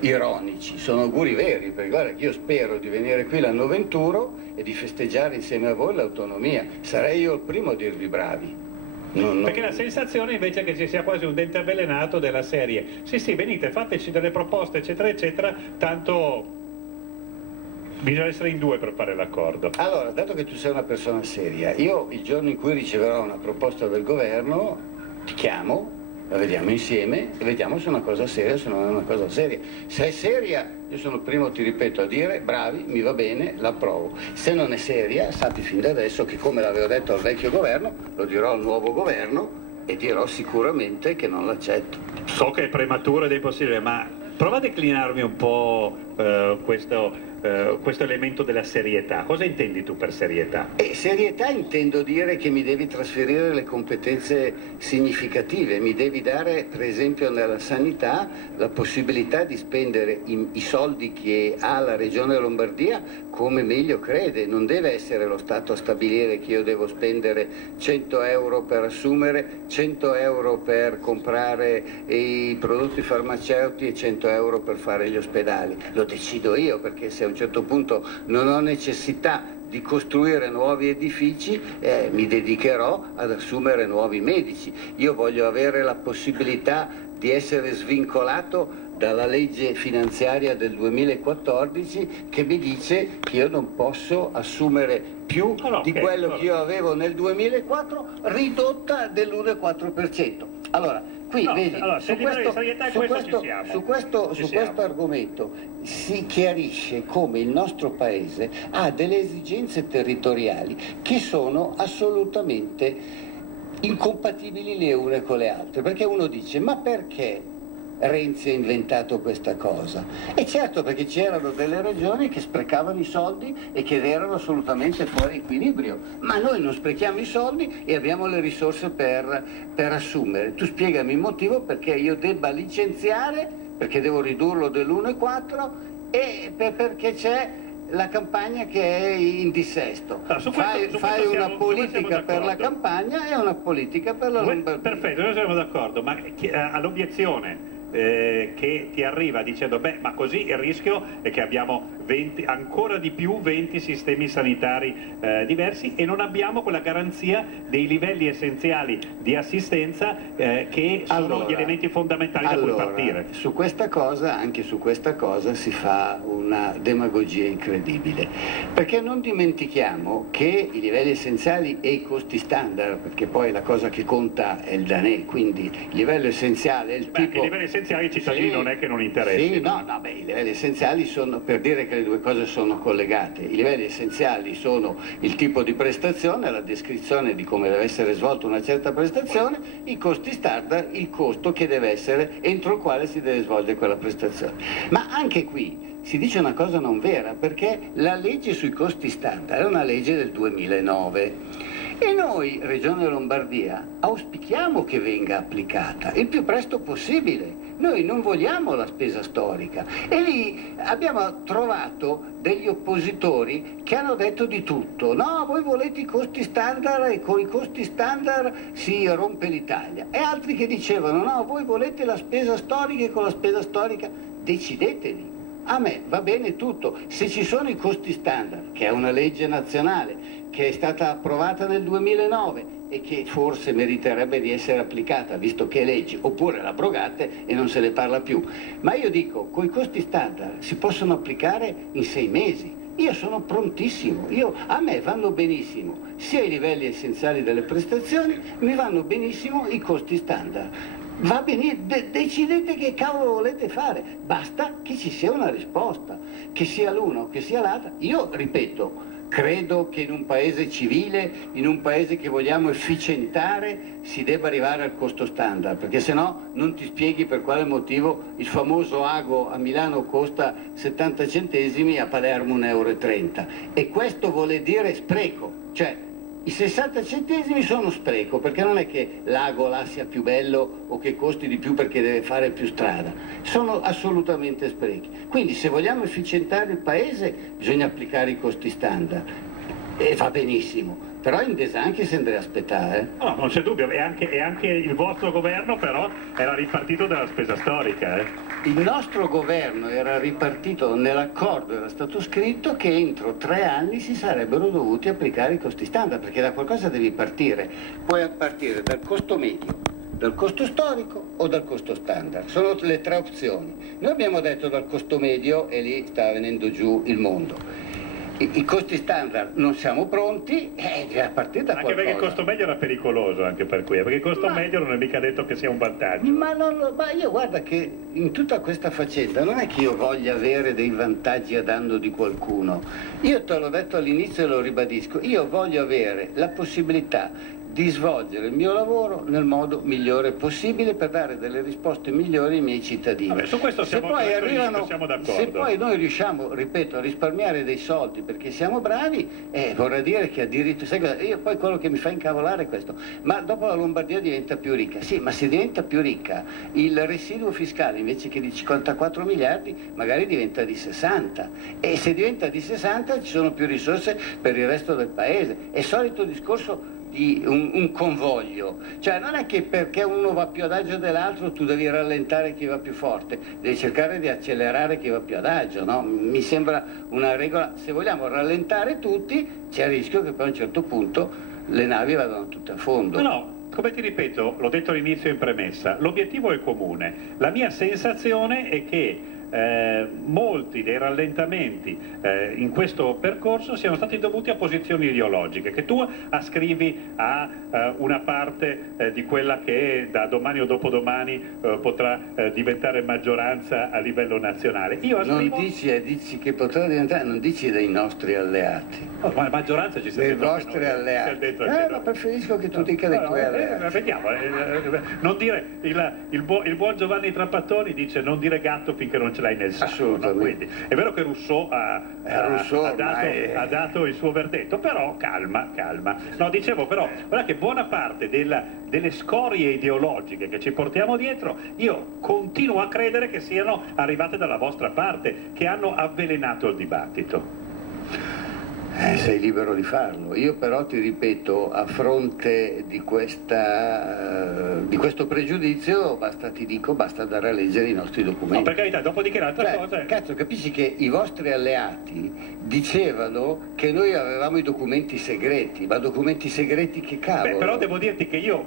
ironici, sono auguri veri, perché guarda che io spero di venire qui l'anno 21 e di festeggiare insieme a voi l'autonomia. Sarei io il primo a dirvi bravi. Perché la sensazione invece è che ci sia quasi un dente avvelenato della serie sì, venite, fateci delle proposte eccetera eccetera, tanto bisogna essere in 2 per fare l'accordo. Allora, dato che tu sei una persona seria, io il giorno in cui riceverò una proposta del governo ti chiamo, la vediamo insieme e vediamo se è una cosa seria o se non è una cosa seria. Se è seria, io sono il primo, ti ripeto, a dire bravi, mi va bene, l'approvo. Se non è seria, sappi fin da adesso che, come l'avevo detto al vecchio governo, lo dirò al nuovo governo e dirò sicuramente che non l'accetto. So che è prematuro ed è impossibile, ma prova a declinarmi un po' questo elemento della serietà. Cosa intendi tu per serietà? Serietà intendo dire che mi devi trasferire le competenze significative, mi devi dare, per esempio nella sanità, la possibilità di spendere i soldi che ha la Regione Lombardia come meglio crede. Non deve essere lo Stato a stabilire che io devo spendere 100 euro per assumere, 100 euro per comprare i prodotti farmaceutici e 100 euro per fare gli ospedali. Lo decido io, perché se a un certo punto non ho necessità di costruire nuovi edifici, mi dedicherò ad assumere nuovi medici. Io voglio avere la possibilità di essere svincolato dalla legge finanziaria del 2014 che mi dice che io non posso assumere più di quello che io avevo nel 2004, ridotta dell'1,4%. Allora, qui vedi, su questo argomento si chiarisce come il nostro paese ha delle esigenze territoriali che sono assolutamente incompatibili le une con le altre, perché uno dice: ma perché Renzi ha inventato questa cosa? E certo, perché c'erano delle regioni che sprecavano i soldi e che erano assolutamente fuori equilibrio, ma noi non sprechiamo i soldi e abbiamo le risorse per assumere. Tu spiegami il motivo perché io debba licenziare, perché devo ridurlo dell'1,4 e perché c'è la campagna che è in dissesto. Fai una politica per la campagna e una politica per la Lombardia. Perfetto, noi siamo d'accordo, ma all'obiezione che ti arriva dicendo ma così il rischio è che abbiamo ancora di più 20 sistemi sanitari diversi e non abbiamo quella garanzia dei livelli essenziali di assistenza che sono gli elementi fondamentali da cui partire. Su questa cosa, anche su questa cosa si fa una demagogia incredibile, perché non dimentichiamo che i livelli essenziali e i costi standard, perché poi la cosa che conta è il danè, quindi il livello essenziale è il tipo... I livelli essenziali ai cittadini non è che non interessino. I livelli essenziali sono, per dire che le due cose sono collegate, i livelli essenziali sono il tipo di prestazione, la descrizione di come deve essere svolta una certa prestazione, i costi standard, il costo che deve essere entro il quale si deve svolgere quella prestazione. Ma anche qui si dice una cosa non vera, perché la legge sui costi standard è una legge del 2009 e noi, Regione Lombardia, auspichiamo che venga applicata il più presto possibile. Noi non vogliamo la spesa storica e lì abbiamo trovato degli oppositori che hanno detto di tutto. No, voi volete i costi standard e con i costi standard si rompe l'Italia. E altri che dicevano no, voi volete la spesa storica e con la spesa storica decidetevi. A me va bene tutto, se ci sono i costi standard, che è una legge nazionale, che è stata approvata nel 2009 e che forse meriterebbe di essere applicata, visto che è legge, oppure l'abrogate e non se ne parla più. Ma io dico, con i costi standard si possono applicare in 6 mesi. Io sono prontissimo, a me vanno benissimo sia i livelli essenziali delle prestazioni, mi vanno benissimo i costi standard. Va bene, decidete che cavolo volete fare, basta che ci sia una risposta, che sia l'uno, che sia l'altra. Io ripeto, credo che in un paese civile, in un paese che vogliamo efficientare, si debba arrivare al costo standard, perché sennò non ti spieghi per quale motivo il famoso ago a Milano costa 70 centesimi, a Palermo 1,30 euro. E questo vuole dire spreco, cioè i 60 centesimi sono spreco, perché non è che l'ago là sia più bello o che costi di più perché deve fare più strada, sono assolutamente sprechi. Quindi se vogliamo efficientare il paese bisogna applicare i costi standard e va benissimo, però in anche se deve aspettare. No, non c'è dubbio, e anche il vostro governo però era ripartito dalla spesa storica. Il nostro governo era ripartito, nell'accordo era stato scritto che entro 3 anni si sarebbero dovuti applicare i costi standard, perché da qualcosa devi partire. Puoi partire dal costo medio, dal costo storico o dal costo standard. Sono le 3 opzioni. Noi abbiamo detto dal costo medio e lì sta venendo giù il mondo. I costi standard non siamo pronti e bisogna partire da qualcosa. Anche perché il costo medio era pericoloso anche per qui, perché il costo medio non è mica detto che sia un vantaggio. Ma io guarda che in tutta questa faccenda non è che io voglia avere dei vantaggi a danno di qualcuno. Io te l'ho detto all'inizio e lo ribadisco, io voglio avere la possibilità di svolgere il mio lavoro nel modo migliore possibile per dare delle risposte migliori ai miei cittadini. Vabbè, su questo siamo d'accordo. Se poi noi riusciamo, ripeto, a risparmiare dei soldi perché siamo bravi, vorrà dire che addirittura, io poi quello che mi fa incavolare è questo, ma dopo la Lombardia diventa più ricca. Sì, ma se diventa più ricca, il residuo fiscale invece che di 54 miliardi magari diventa di 60, e se diventa di 60 ci sono più risorse per il resto del paese. È il solito discorso di un convoglio, cioè non è che perché uno va più adagio dell'altro tu devi rallentare chi va più forte, devi cercare di accelerare chi va più adagio, no? Mi sembra una regola. Se vogliamo rallentare tutti c'è il rischio che poi a un certo punto le navi vadano tutte a fondo. No, come ti ripeto, l'ho detto all'inizio in premessa, l'obiettivo è comune. La mia sensazione è che molti dei rallentamenti in questo percorso siano stati dovuti a posizioni ideologiche che tu ascrivi a una parte di quella che da domani o dopodomani potrà diventare maggioranza a livello nazionale. Io ascrivo... Non dici che potrà diventare, non dici dei nostri alleati. Oh, ma la maggioranza ci sta Dei dentro vostri alleati. Ma preferisco che tu dica dei tuoi alleati. Vediamo, non dire il buon Giovanni Trapattoni dice non dire gatto finché non ce l'hai nel sacco, no? Quindi, è vero che Rousseau ha dato il suo verdetto, però calma. No, dicevo però, guarda che buona parte delle scorie ideologiche che ci portiamo dietro, io continuo a credere che siano arrivate dalla vostra parte, che hanno avvelenato il dibattito. Sei libero di farlo. Io però ti ripeto, a fronte di questo pregiudizio basta andare a leggere i nostri documenti. No, per carità, dopodiché l'altra cosa è... Cazzo, capisci che i vostri alleati dicevano che noi avevamo i documenti segreti, ma documenti segreti che cavolo? Beh, però devo dirti che io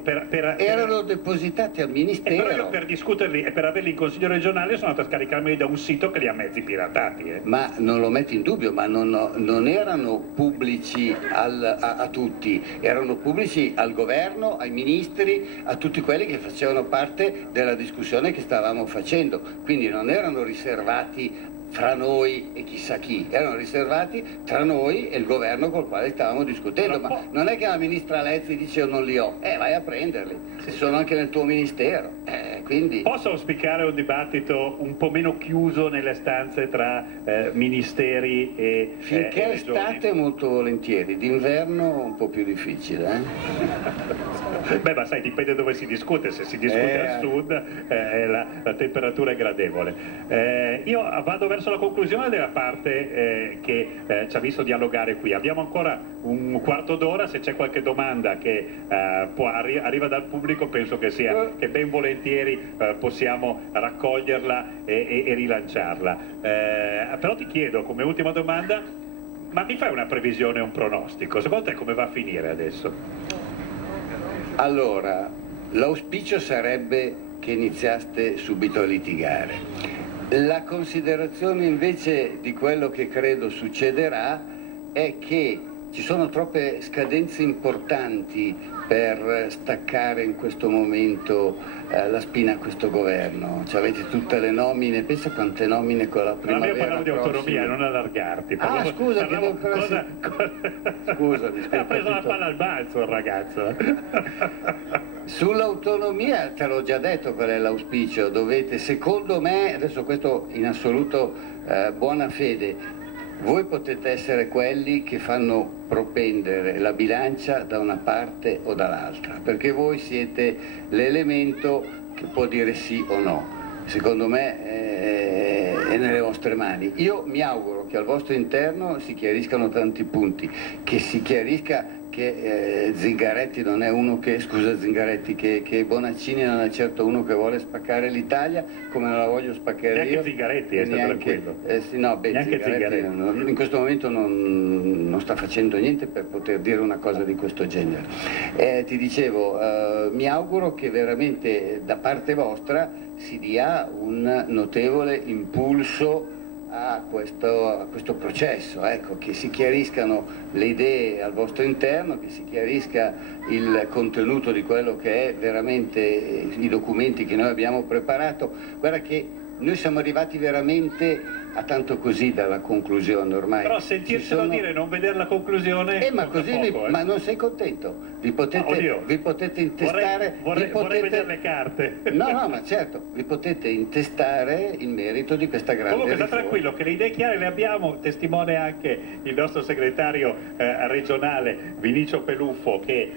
erano depositati al Ministero. Però io per discuterli e per averli in Consiglio regionale sono andato a scaricarmeli da un sito che li ha mezzi piratati. Ma non lo metti in dubbio, ma non erano pubblici a tutti, erano pubblici al governo, ai ministri, a tutti quelli che facevano parte della discussione che stavamo facendo, quindi non erano riservati fra noi e chissà chi, erano riservati tra noi e il governo col quale stavamo discutendo, ma non è che la ministra Lezzi dice io non li ho, vai a prenderli, se sono anche nel tuo ministero, quindi... Posso auspicare un dibattito un po' meno chiuso nelle stanze tra ministeri e finché regioni? Estate molto volentieri, d'inverno un po' più difficile. Beh, ma sai, dipende dove si discute, se si discute al sud la temperatura è gradevole. Io vado verso la conclusione della parte che ci ha visto dialogare qui. Abbiamo ancora un quarto d'ora, se c'è qualche domanda che arriva dal pubblico penso che ben volentieri possiamo raccoglierla e rilanciarla. Però ti chiedo come ultima domanda, ma mi fai una previsione, un pronostico? Secondo te come va a finire adesso? Allora, l'auspicio sarebbe che iniziaste subito a litigare. La considerazione invece di quello che credo succederà è che ci sono troppe scadenze importanti per staccare in questo momento la spina a questo governo. Cioè, avete tutte le nomine, pensa quante nomine con la primavera prossima. Ma io parlavo di autonomia, non allargarti. Scusa, ha preso la palla al balzo il ragazzo. Sull'autonomia te l'ho già detto qual è l'auspicio, dovete, secondo me, adesso questo in assoluto buona fede, voi potete essere quelli che fanno propendere la bilancia da una parte o dall'altra, perché voi siete l'elemento che può dire sì o no. Secondo me è nelle vostre mani. Io mi auguro che al vostro interno si chiariscano tanti punti, che si chiarisca che Zingaretti non è uno che, che Bonaccini non è certo uno che vuole spaccare l'Italia, come non la voglio spaccare neanche io. Zingaretti è stato tranquillo. Zingaretti in questo momento non sta facendo niente per poter dire una cosa di questo genere. Ti dicevo, mi auguro che veramente da parte vostra si dia un notevole impulso a questo processo, ecco, che si chiariscano le idee al vostro interno, che si chiarisca il contenuto di quello che è veramente i documenti che noi abbiamo preparato. Guarda che noi siamo arrivati veramente a tanto così dalla conclusione ormai. Però sentircelo dire, non vedere la conclusione ma così poco, ma non sei contento? Vi potete intestare, vorrei vedere le carte. No, ma certo, vi potete intestare il merito di questa grande Comunque sta riforma. tranquillo che le idee chiare le abbiamo, testimone anche il nostro segretario regionale Vinicio Peluffo, che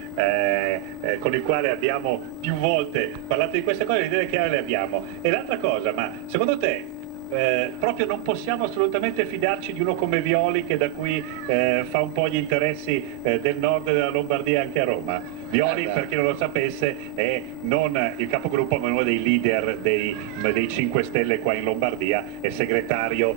con il quale abbiamo più volte parlato di queste cose. Le idee chiare le abbiamo. E l'altra cosa, ma secondo te proprio non possiamo assolutamente fidarci di uno come Violi, che da qui fa un po' gli interessi del nord della Lombardia anche a Roma. Violi, per chi non lo sapesse, è non il capogruppo ma uno dei leader dei 5 Stelle qua in Lombardia, è segretario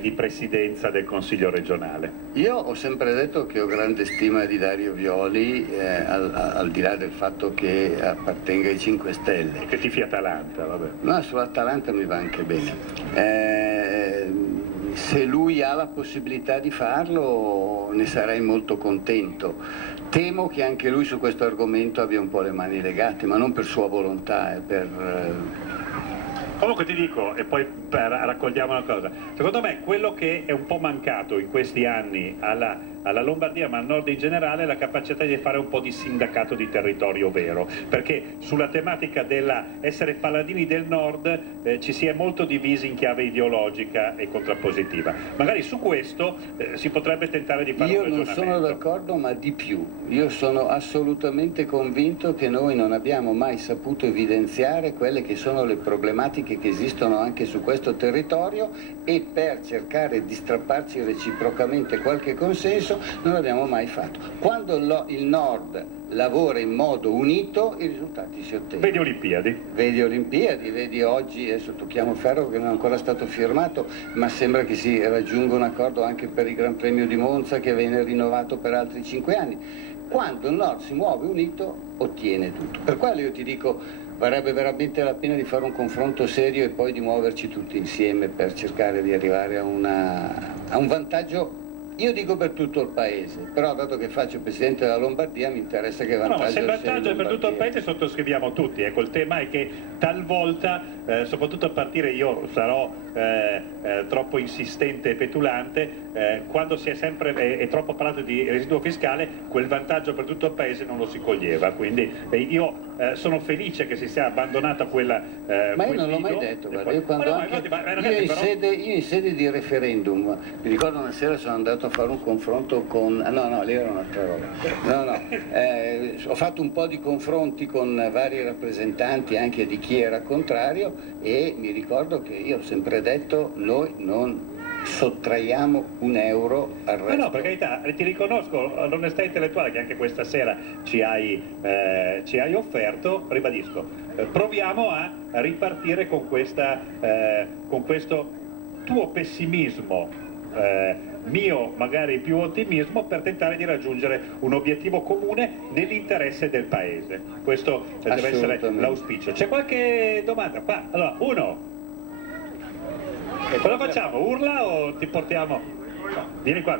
di presidenza del Consiglio regionale. Io ho sempre detto che ho grande stima di Dario Violi, al di là del fatto che appartenga ai 5 Stelle. Che tifi Atalanta, vabbè. No, sull'Atalanta mi va anche bene. Se lui ha la possibilità di farlo ne sarei molto contento. Temo che anche lui su questo argomento abbia un po' le mani legate, ma non per sua volontà, Comunque ti dico, e poi raccogliamo una cosa, secondo me quello che è un po' mancato in questi anni alla Lombardia, ma al nord in generale, è la capacità di fare un po' di sindacato di territorio vero, perché sulla tematica della essere paladini del nord ci si è molto divisi in chiave ideologica e contrappositiva. Magari su questo si potrebbe tentare di fare un ragionamento. Io non sono d'accordo, ma di più. Io sono assolutamente convinto che noi non abbiamo mai saputo evidenziare quelle che sono le problematiche che esistono anche su questo territorio, e per cercare di strapparci reciprocamente qualche consenso non l'abbiamo mai fatto. Quando il Nord lavora in modo unito i risultati si ottengono. Vedi Olimpiadi, vedi oggi, adesso tocchiamo il ferro che non è ancora stato firmato, ma sembra che si raggiunga un accordo anche per il Gran Premio di Monza, che viene rinnovato per altri 5 anni. Quando il Nord si muove unito ottiene tutto. Per quello io ti dico, varrebbe veramente la pena di fare un confronto serio e poi di muoverci tutti insieme per cercare di arrivare a un vantaggio. Io dico per tutto il paese, però dato che faccio presidente della Lombardia mi interessa che vantaggio sia. No, ma se il vantaggio è per tutto il paese sottoscriviamo tutti, ecco, il tema è che talvolta, soprattutto a partire, io sarò troppo insistente e petulante, quando si è troppo parlato di residuo fiscale, quel vantaggio per tutto il paese non lo si coglieva, quindi io sono felice che si sia abbandonata quella ma io non l'ho mai detto, guarda, io in sede di referendum, mi ricordo una sera sono andato a fare un confronto con... No, lì era un'altra roba. Ho fatto un po' di confronti con vari rappresentanti anche di chi era contrario, e mi ricordo che io ho sempre detto noi non sottraiamo un euro al resto. No, per carità, ti riconosco l'onestà intellettuale che anche questa sera ci hai offerto, ribadisco, proviamo a ripartire con questo tuo pessimismo, mio magari più ottimismo, per tentare di raggiungere un obiettivo comune nell'interesse del paese. Questo deve essere l'auspicio. C'è qualche domanda? Qua, allora, uno. Cosa facciamo? Urla o ti portiamo? Vieni qua.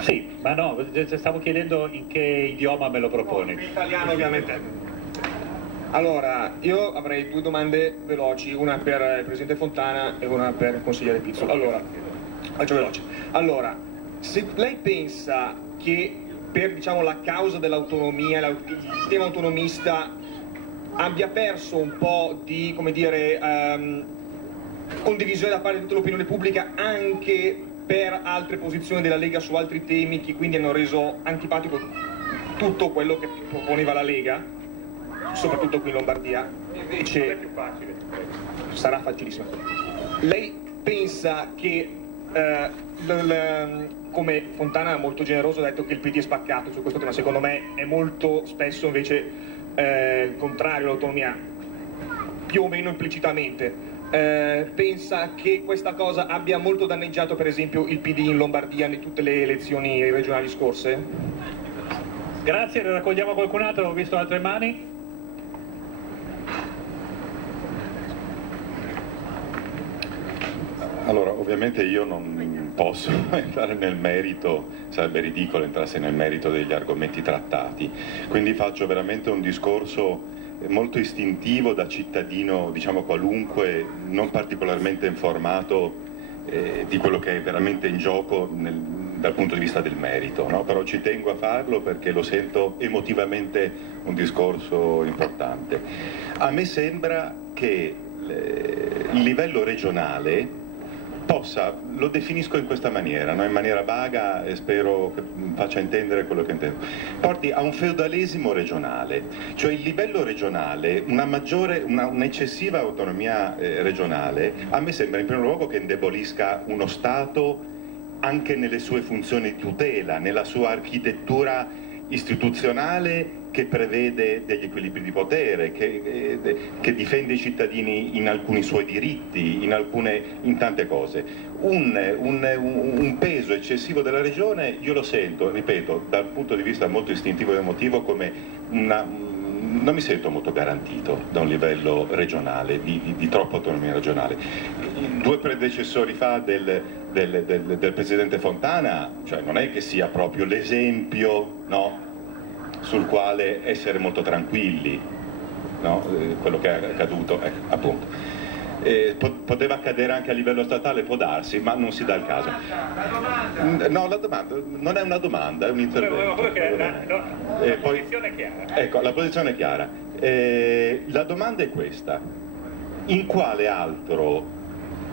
Sì, ma no, stavo chiedendo in che idioma me lo proponi. In italiano ovviamente. Allora, io avrei 2 domande veloci, una per il Presidente Fontana e una per il Consigliere Pizzolo. Allora, faccio veloce. Allora, se lei pensa che per, diciamo, la causa dell'autonomia, il tema autonomista abbia perso un po' di, come dire, condivisione da parte di tutta l'opinione pubblica anche per altre posizioni della Lega su altri temi, che quindi hanno reso antipatico tutto quello che proponeva la Lega, soprattutto qui in Lombardia. Invece più facile. sarà facilissimo. Lei pensa che come Fontana molto generoso ha detto che il PD è spaccato su questo tema, secondo me è molto spesso invece contrario all'autonomia, più o meno implicitamente. Pensa che questa cosa abbia molto danneggiato per esempio il PD in Lombardia in tutte le elezioni regionali scorse? Grazie, ne raccogliamo qualcun altro, ho visto altre mani. Allora, ovviamente io non posso entrare nel merito, sarebbe ridicolo entrarsi nel merito degli argomenti trattati, quindi faccio veramente un discorso molto istintivo da cittadino, diciamo qualunque, non particolarmente informato di quello che è veramente in gioco dal punto di vista del merito, no? Però ci tengo a farlo perché lo sento emotivamente un discorso importante. A me sembra che il livello regionale lo definisco in questa maniera, no? In maniera vaga, e spero che faccia intendere quello che intendo, porti a un feudalesimo regionale, cioè il livello regionale, un'eccessiva autonomia regionale, a me sembra in primo luogo che indebolisca uno Stato anche nelle sue funzioni di tutela, nella sua architettura istituzionale che prevede degli equilibri di potere, che difende i cittadini in alcuni suoi diritti, in tante cose. Un peso eccessivo della regione io lo sento, ripeto, dal punto di vista molto istintivo ed emotivo come non mi sento molto garantito da un livello regionale, di troppa autonomia regionale. 2 predecessori fa del presidente Fontana, cioè non è che sia proprio l'esempio, no, sul quale essere molto tranquilli, no? Quello che è accaduto, appunto. Poteva accadere anche a livello statale, può darsi, ma non si dà il caso. No, la domanda non è una domanda, è un intervento. La posizione è chiara. Ecco, la posizione è chiara. La domanda è questa: in quale altro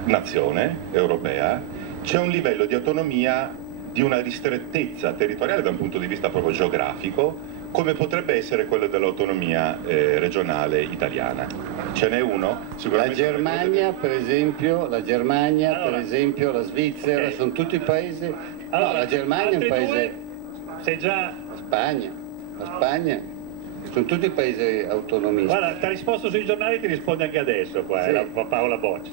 nazione europea c'è un livello di autonomia, di una ristrettezza territoriale da un punto di vista proprio geografico, come potrebbe essere quello dell'autonomia regionale italiana? Ce n'è uno? Sicuramente la Germania, per esempio, la Svizzera, sono tutti paesi. Allora, no, la Germania è un paese. Se già. La Spagna. Sono tutti paesi autonomisti. Guarda, ti ha risposto sui giornali, ti risponde anche adesso qua, sì. Paola Bocci.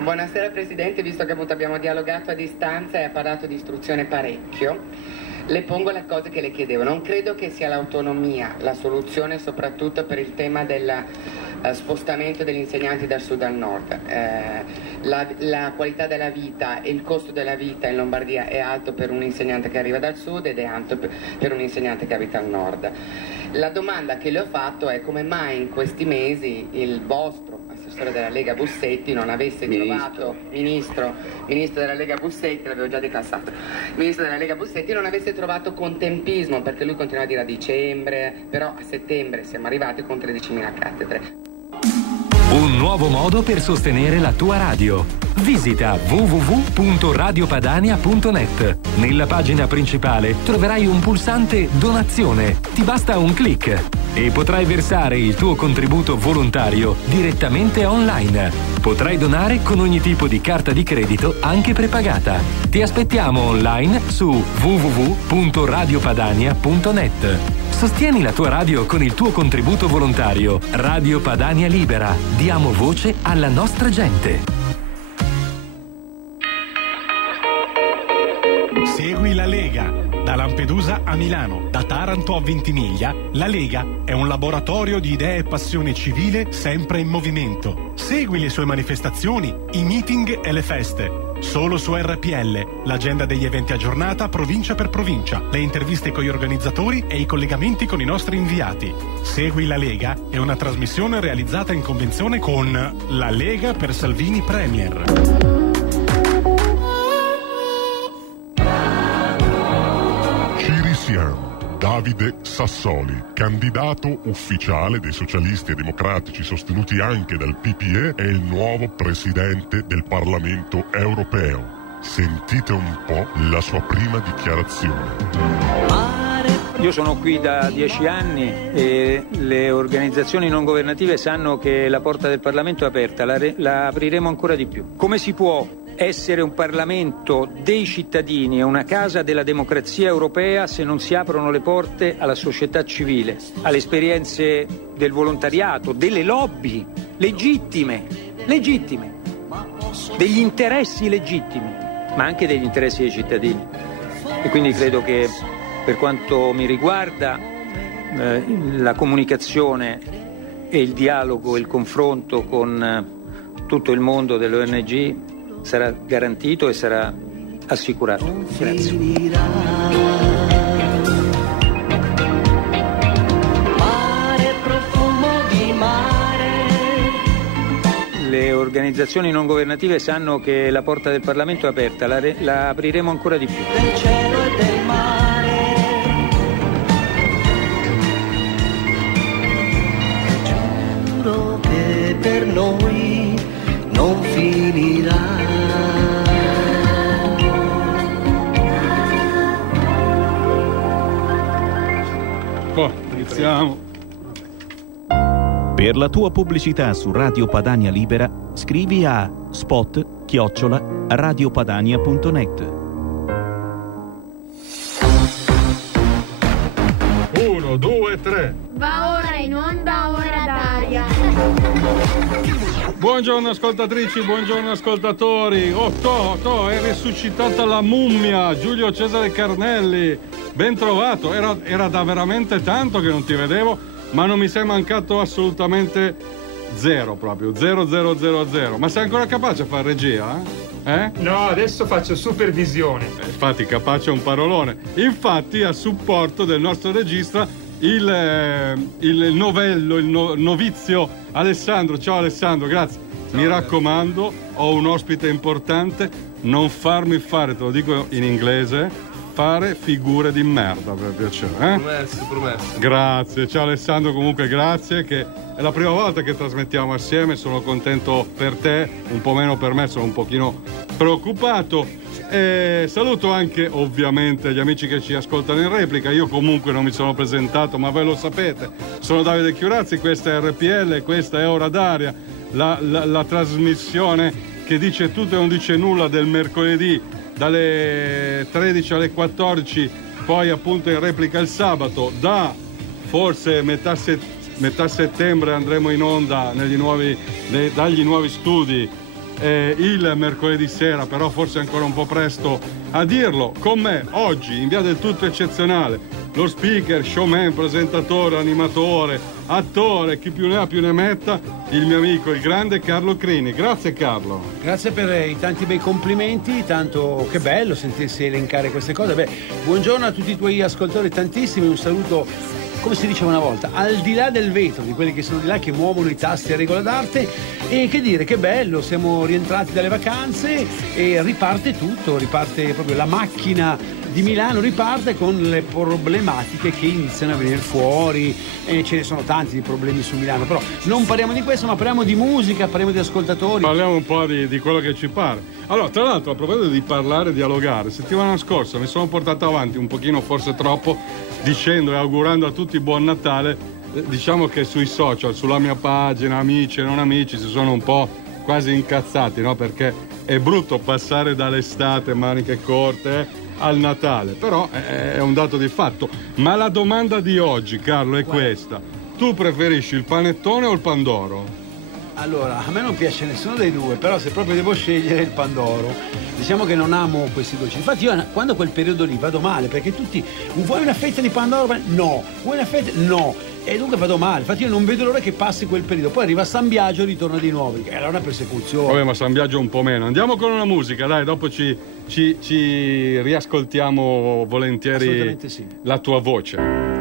Buonasera Presidente, visto che appunto abbiamo dialogato a distanza e ha parlato di istruzione parecchio, le pongo le cose che le chiedevo. Non credo che sia l'autonomia la soluzione, soprattutto per il tema del spostamento degli insegnanti dal sud al nord. La qualità della vita e il costo della vita in Lombardia è alto per un insegnante che arriva dal sud ed è alto per un insegnante che abita al nord. La domanda che le ho fatto è come mai in questi mesi il vostro assessore della Lega Bussetti non avesse trovato, ministro della Lega Bussetti, l'avevo già declassato, ministro della Lega Bussetti non avesse trovato contempismo, perché lui continua a dire a dicembre, però a settembre siamo arrivati con 13.000 cattedre. Un nuovo modo per sostenere la tua radio. Visita www.radiopadania.net. Nella pagina principale troverai un pulsante Donazione. Ti basta un clic e potrai versare il tuo contributo volontario direttamente online. Potrai donare con ogni tipo di carta di credito, anche prepagata. Ti aspettiamo online su www.radiopadania.net. Sostieni la tua radio con il tuo contributo volontario. Radio Padania Libera. Diamo voce alla nostra gente. Segui la Lega. Da Lampedusa a Milano, da Taranto a Ventimiglia, la Lega è un laboratorio di idee e passione civile sempre in movimento. Segui le sue manifestazioni, i meeting e le feste. Solo su RPL, l'agenda degli eventi aggiornata provincia per provincia, le interviste con gli organizzatori e i collegamenti con i nostri inviati. Segui la Lega è una trasmissione realizzata in convenzione con la Lega per Salvini Premier. Davide Sassoli, candidato ufficiale dei socialisti e democratici sostenuti anche dal PPE, è il nuovo presidente del Parlamento europeo. Sentite un po' la sua prima dichiarazione. Io sono qui da 10 anni e le organizzazioni non governative sanno che la porta del Parlamento è aperta, la apriremo ancora di più. Come si può essere un Parlamento dei cittadini e una casa della democrazia europea se non si aprono le porte alla società civile, alle esperienze del volontariato, delle lobby legittime, degli interessi legittimi, ma anche degli interessi dei cittadini. E quindi credo che, per quanto mi riguarda, la comunicazione e il dialogo e il confronto con tutto il mondo delle ONG sarà garantito e sarà assicurato. Grazie. Le organizzazioni non governative sanno che la porta del Parlamento è aperta, la apriremo ancora di più. Del cielo e del mare, giuro che per noi non finirà. iniziamo. Per la tua pubblicità su Radio Padania Libera, scrivi a spot@radiopadania.net. 1, 2, 3. Va ora in onda Ora d'aria. Buongiorno ascoltatrici, buongiorno ascoltatori. È risuscitata la mummia, Giulio Cesare Carnelli. Ben trovato, era da veramente tanto che non ti vedevo, ma non mi sei mancato assolutamente zero proprio, 0. Ma sei ancora capace a fare regia? No, adesso faccio supervisione. Infatti capace è un parolone. Infatti a supporto del nostro regista il novello, il novizio Alessandro. Ciao Alessandro, grazie. Mi raccomando, ho un ospite importante, non farmi fare, te lo dico in inglese, fare figure di merda, per piacere. Promesso. Grazie, ciao Alessandro, comunque grazie, che è la prima volta che trasmettiamo assieme, sono contento per te, un po' meno per me, sono un pochino preoccupato. E saluto anche ovviamente gli amici che ci ascoltano in replica. Io comunque non mi sono presentato, ma voi lo sapete, sono Davide Chiurazzi, questa è RPL, questa è Ora d'aria, la trasmissione che dice tutto e non dice nulla del mercoledì dalle 13 alle 14, poi appunto in replica il sabato. Da forse metà settembre andremo in onda dagli nuovi studi il mercoledì sera, però forse è ancora un po' presto a dirlo. Con me oggi in via del tutto eccezionale lo speaker, showman, presentatore, animatore, attore, chi più ne ha più ne metta, il mio amico, il grande Carlo Crini. Grazie Carlo. Grazie per i tanti bei complimenti, tanto che bello sentirsi elencare queste cose. Buongiorno a tutti i tuoi ascoltatori, tantissimi, un saluto, come si diceva una volta, al di là del vetro, di quelli che sono di là, che muovono i tasti a regola d'arte. E che dire, che bello, siamo rientrati dalle vacanze e riparte tutto, riparte proprio la macchina di Milano, riparte con le problematiche che iniziano a venire fuori, e ce ne sono tanti di problemi su Milano, però non parliamo di questo, ma parliamo di musica, parliamo di ascoltatori. Parliamo un po' di quello che ci pare. Allora, tra l'altro, a proposito di parlare e dialogare, settimana scorsa mi sono portato avanti un pochino, forse troppo, dicendo e augurando a tutti buon Natale. Diciamo che sui social, sulla mia pagina, amici e non amici, si sono un po' quasi incazzati, no? Perché è brutto passare dall'estate, maniche corte, al Natale, però è un dato di fatto. Ma la domanda di oggi, Carlo, è questa: tu preferisci il panettone o il pandoro? Allora, a me non piace nessuno dei due, però se proprio devo scegliere il pandoro, diciamo che non amo questi dolci. Infatti io quando quel periodo lì vado male, perché tutti, vuoi una fetta di pandoro? No. Vuoi una fetta? No. E dunque vado male, infatti io non vedo l'ora che passi quel periodo. Poi arriva San Biagio e ritorna di nuovo, è allora una persecuzione. Vabbè, ma San Biagio un po' meno. Andiamo con una musica, dai, dopo ci riascoltiamo volentieri sì. La tua voce.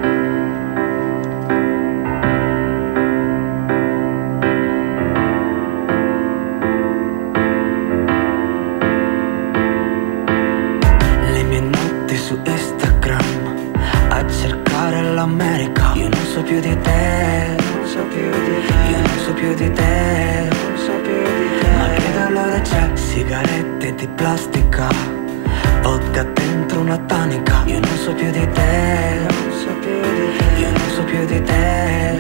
Sigarette di plastica, vodka dentro una tanica. Io non so più di te, io non so più di te,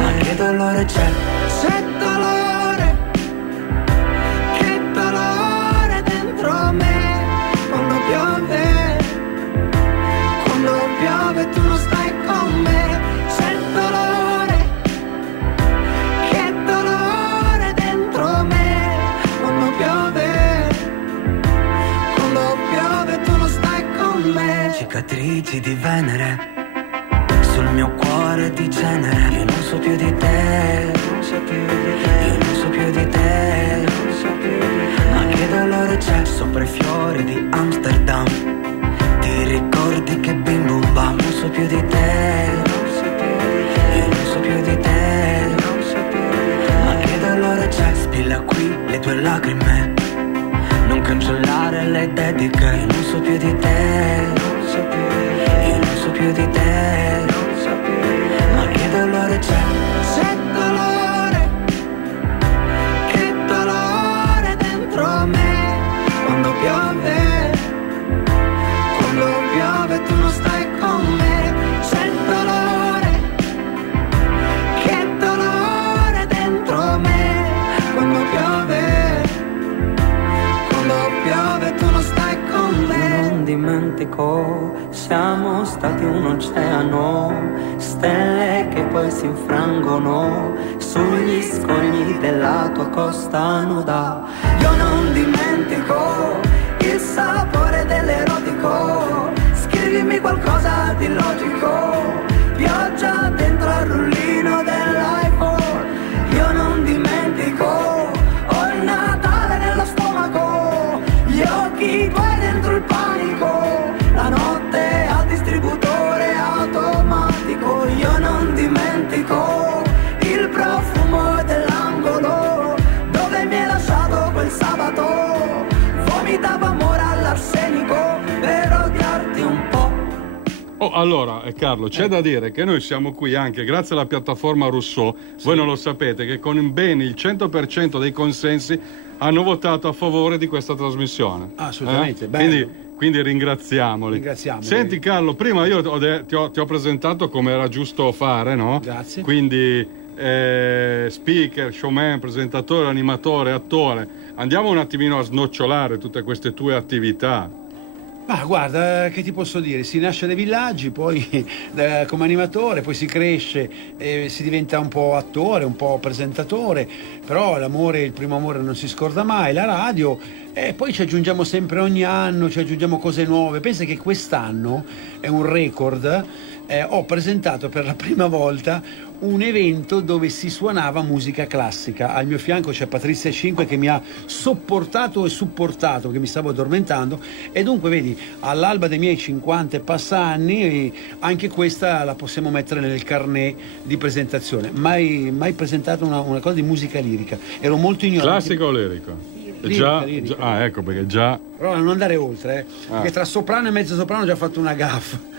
ma che dolore c'è? C'è dolore, che dolore dentro me. Quando piove tu non stai con me. C'è dolore, che dolore dentro me. Cicatrici di Venere sul mio cuore di cenere. Io non so più di te, io non so più di te, ma che dolore c'è sopra i fiori di Amsterdam. Ti ricordi che bim bum bam. Non so più di te, io non so più di te, ma che dolore c'è. Spilla qui le tue lacrime, non cancellare le dediche. Io non so più di te, io non so più di te, ma che dolore c'è? C'è dolore, che dolore dentro me. Quando piove tu non stai con me. C'è dolore. dimentico, siamo stati un oceano, stelle che poi si infrangono sugli scogli della tua costa nuda. Io non dimentico il sapore dell'erotico, scrivimi qualcosa di logico, pioggia dentro al rullino dell'iPhone. Io non dimentico, ho il Natale nello stomaco, gli occhi tuoi dentro il panico, la notte al distributore automatico. Io non dimentico il profumo dell'angolo dove mi hai lasciato quel sabato, vomitavo amore all'arsenico per odiarti un po'. Oh, allora, Carlo, c'è da dire che noi siamo qui anche grazie alla piattaforma Rousseau. Sì. Voi non lo sapete che con bene il 100% dei consensi hanno votato a favore di questa trasmissione. Assolutamente, bello. Quindi ringraziamoli. Senti Carlo, prima io ti ho presentato come era giusto fare, no? Grazie. Quindi speaker, showman, presentatore, animatore, attore. Andiamo un attimino a snocciolare tutte queste tue attività. Ma guarda, che ti posso dire? Si nasce dai villaggi, poi come animatore, poi si cresce, si diventa un po' attore, un po' presentatore, però l'amore, il primo amore non si scorda mai, la radio, e poi ci aggiungiamo sempre ogni anno, ci aggiungiamo cose nuove. Pensa che quest'anno è un record, ho presentato per la prima volta un evento dove si suonava musica classica. Al mio fianco c'è Patrizia Cinque che mi ha sopportato e supportato, che mi stavo addormentando, e dunque vedi, all'alba dei miei 50 e passa anni, anche questa la possiamo mettere nel carnet di presentazione. Mai presentato una cosa di musica lirica, ero molto ignorante. Classica o lirica? Lirica. Ah, ecco, perché già... Però non andare oltre, perché tra soprano e mezzo soprano ho già fatto una gaffa.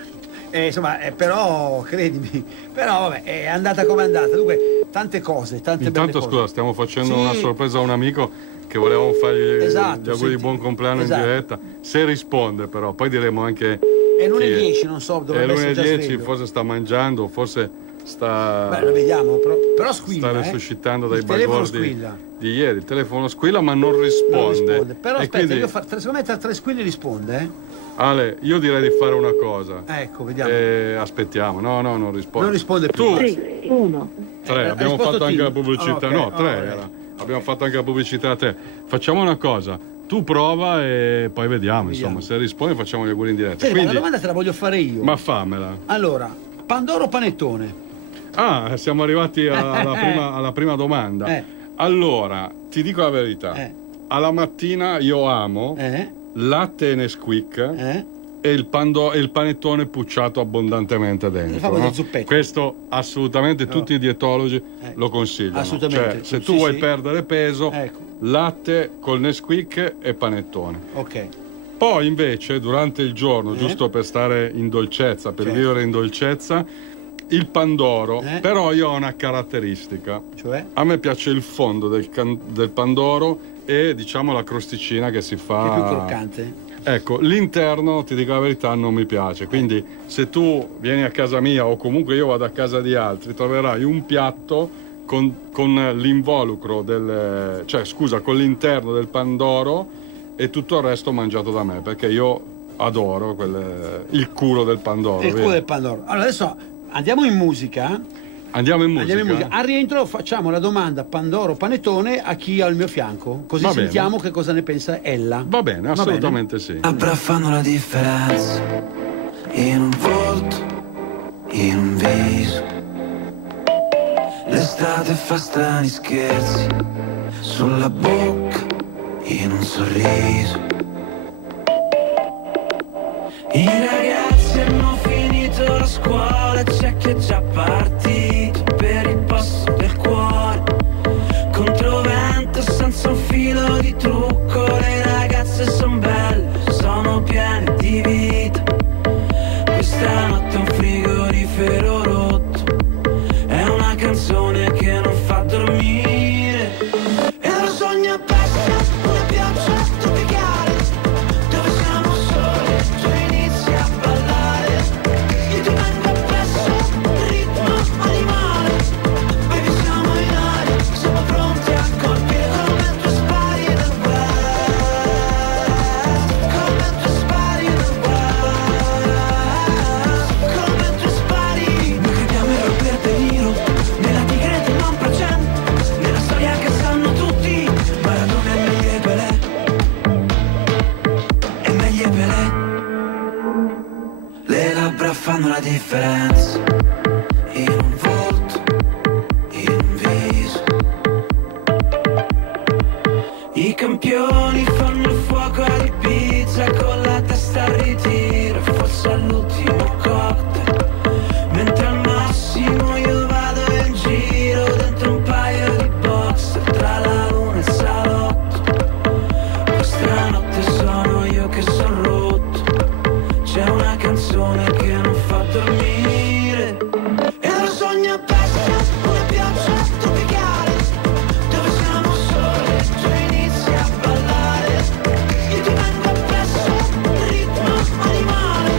Insomma, però credimi, però vabbè, è andata come è andata. Dunque, tante cose, tante belle cose. Scusa, stiamo facendo una sorpresa a un amico che volevamo fargli gli auguri di buon compleanno in diretta. Se risponde, però, poi diremo anche. È l'1:10, non so, dovrebbe essere già l'1:10, sveglio. forse sta mangiando, forse sta. Beh, lo vediamo, però squilla. Sta risuscitando dai bagordi di ieri. Il telefono squilla, ma non risponde. Però aspetta, quindi... secondo me tra 3 squilli risponde, Ale, io direi di fare una cosa. Ecco, vediamo. Aspettiamo. No, non risponde. Non risponde più. 3, 1. 3, abbiamo fatto anche la pubblicità. No, 3 era. Abbiamo fatto anche la pubblicità a te. Facciamo una cosa. Tu prova e poi vediamo. Insomma, se risponde facciamo gli auguri in diretta. Quindi... la domanda te la voglio fare io. Ma fammela. Allora, Pandoro o panettone? Ah, siamo arrivati alla prima domanda. Allora, ti dico la verità. Alla mattina io amo latte Nesquik e il panettone pucciato abbondantemente dentro. No? Questo assolutamente tutti i dietologi lo consigliano. Assolutamente. Cioè, se tu vuoi perdere peso, latte col Nesquik e panettone. Ok. Poi invece durante il giorno, giusto per stare in dolcezza, per vivere in dolcezza, il pandoro, però io ho una caratteristica. Cioè? A me piace il fondo del pandoro e diciamo la crosticina che si fa. Che è più croccante. Ecco, l'interno, ti dico la verità, non mi piace. Quindi se tu vieni a casa mia o comunque io vado a casa di altri, troverai un piatto con l'involucro con l'interno del pandoro e tutto il resto mangiato da me, perché io adoro il culo del pandoro. Il culo del pandoro. Allora adesso andiamo in musica. Andiamo in musica. Al rientro facciamo la domanda Pandoro panettone a chi ha al mio fianco, così Va sentiamo bene. che cosa ne pensa ella. Va bene, assolutamente sì. Labbra fanno la differenza in un volto, in un viso. L'estate fa strani scherzi sulla bocca, in un sorriso. I ragazzi hanno finito la scuola, c'è chi è già partito per il passo del cuore. Controvento senza un filo di trucco, le ragazze son belle, sono piene di vita. Questa notte è un frigorifero rotto, è una canzone che non fa dormire. E lo sogno è presto, una pioggia tropicale, dove siamo soli, tu inizi a ballare. Io ti vengo appresso, ritmo differenza in un volto, in un viso. I campioni fanno il fuoco di pizza con la testa al ritiro, forse all'ultimo cocktail, mentre al massimo io vado in giro dentro un paio di boxer tra la luna e il salotto. Questa notte sono io che sono rotto, c'è una canzone che non fa dormire e lo sogno a pesca, una pioggia tropicale dove siamo soli e tu inizi a ballare. Io ti vengo appresso, ritmo animale,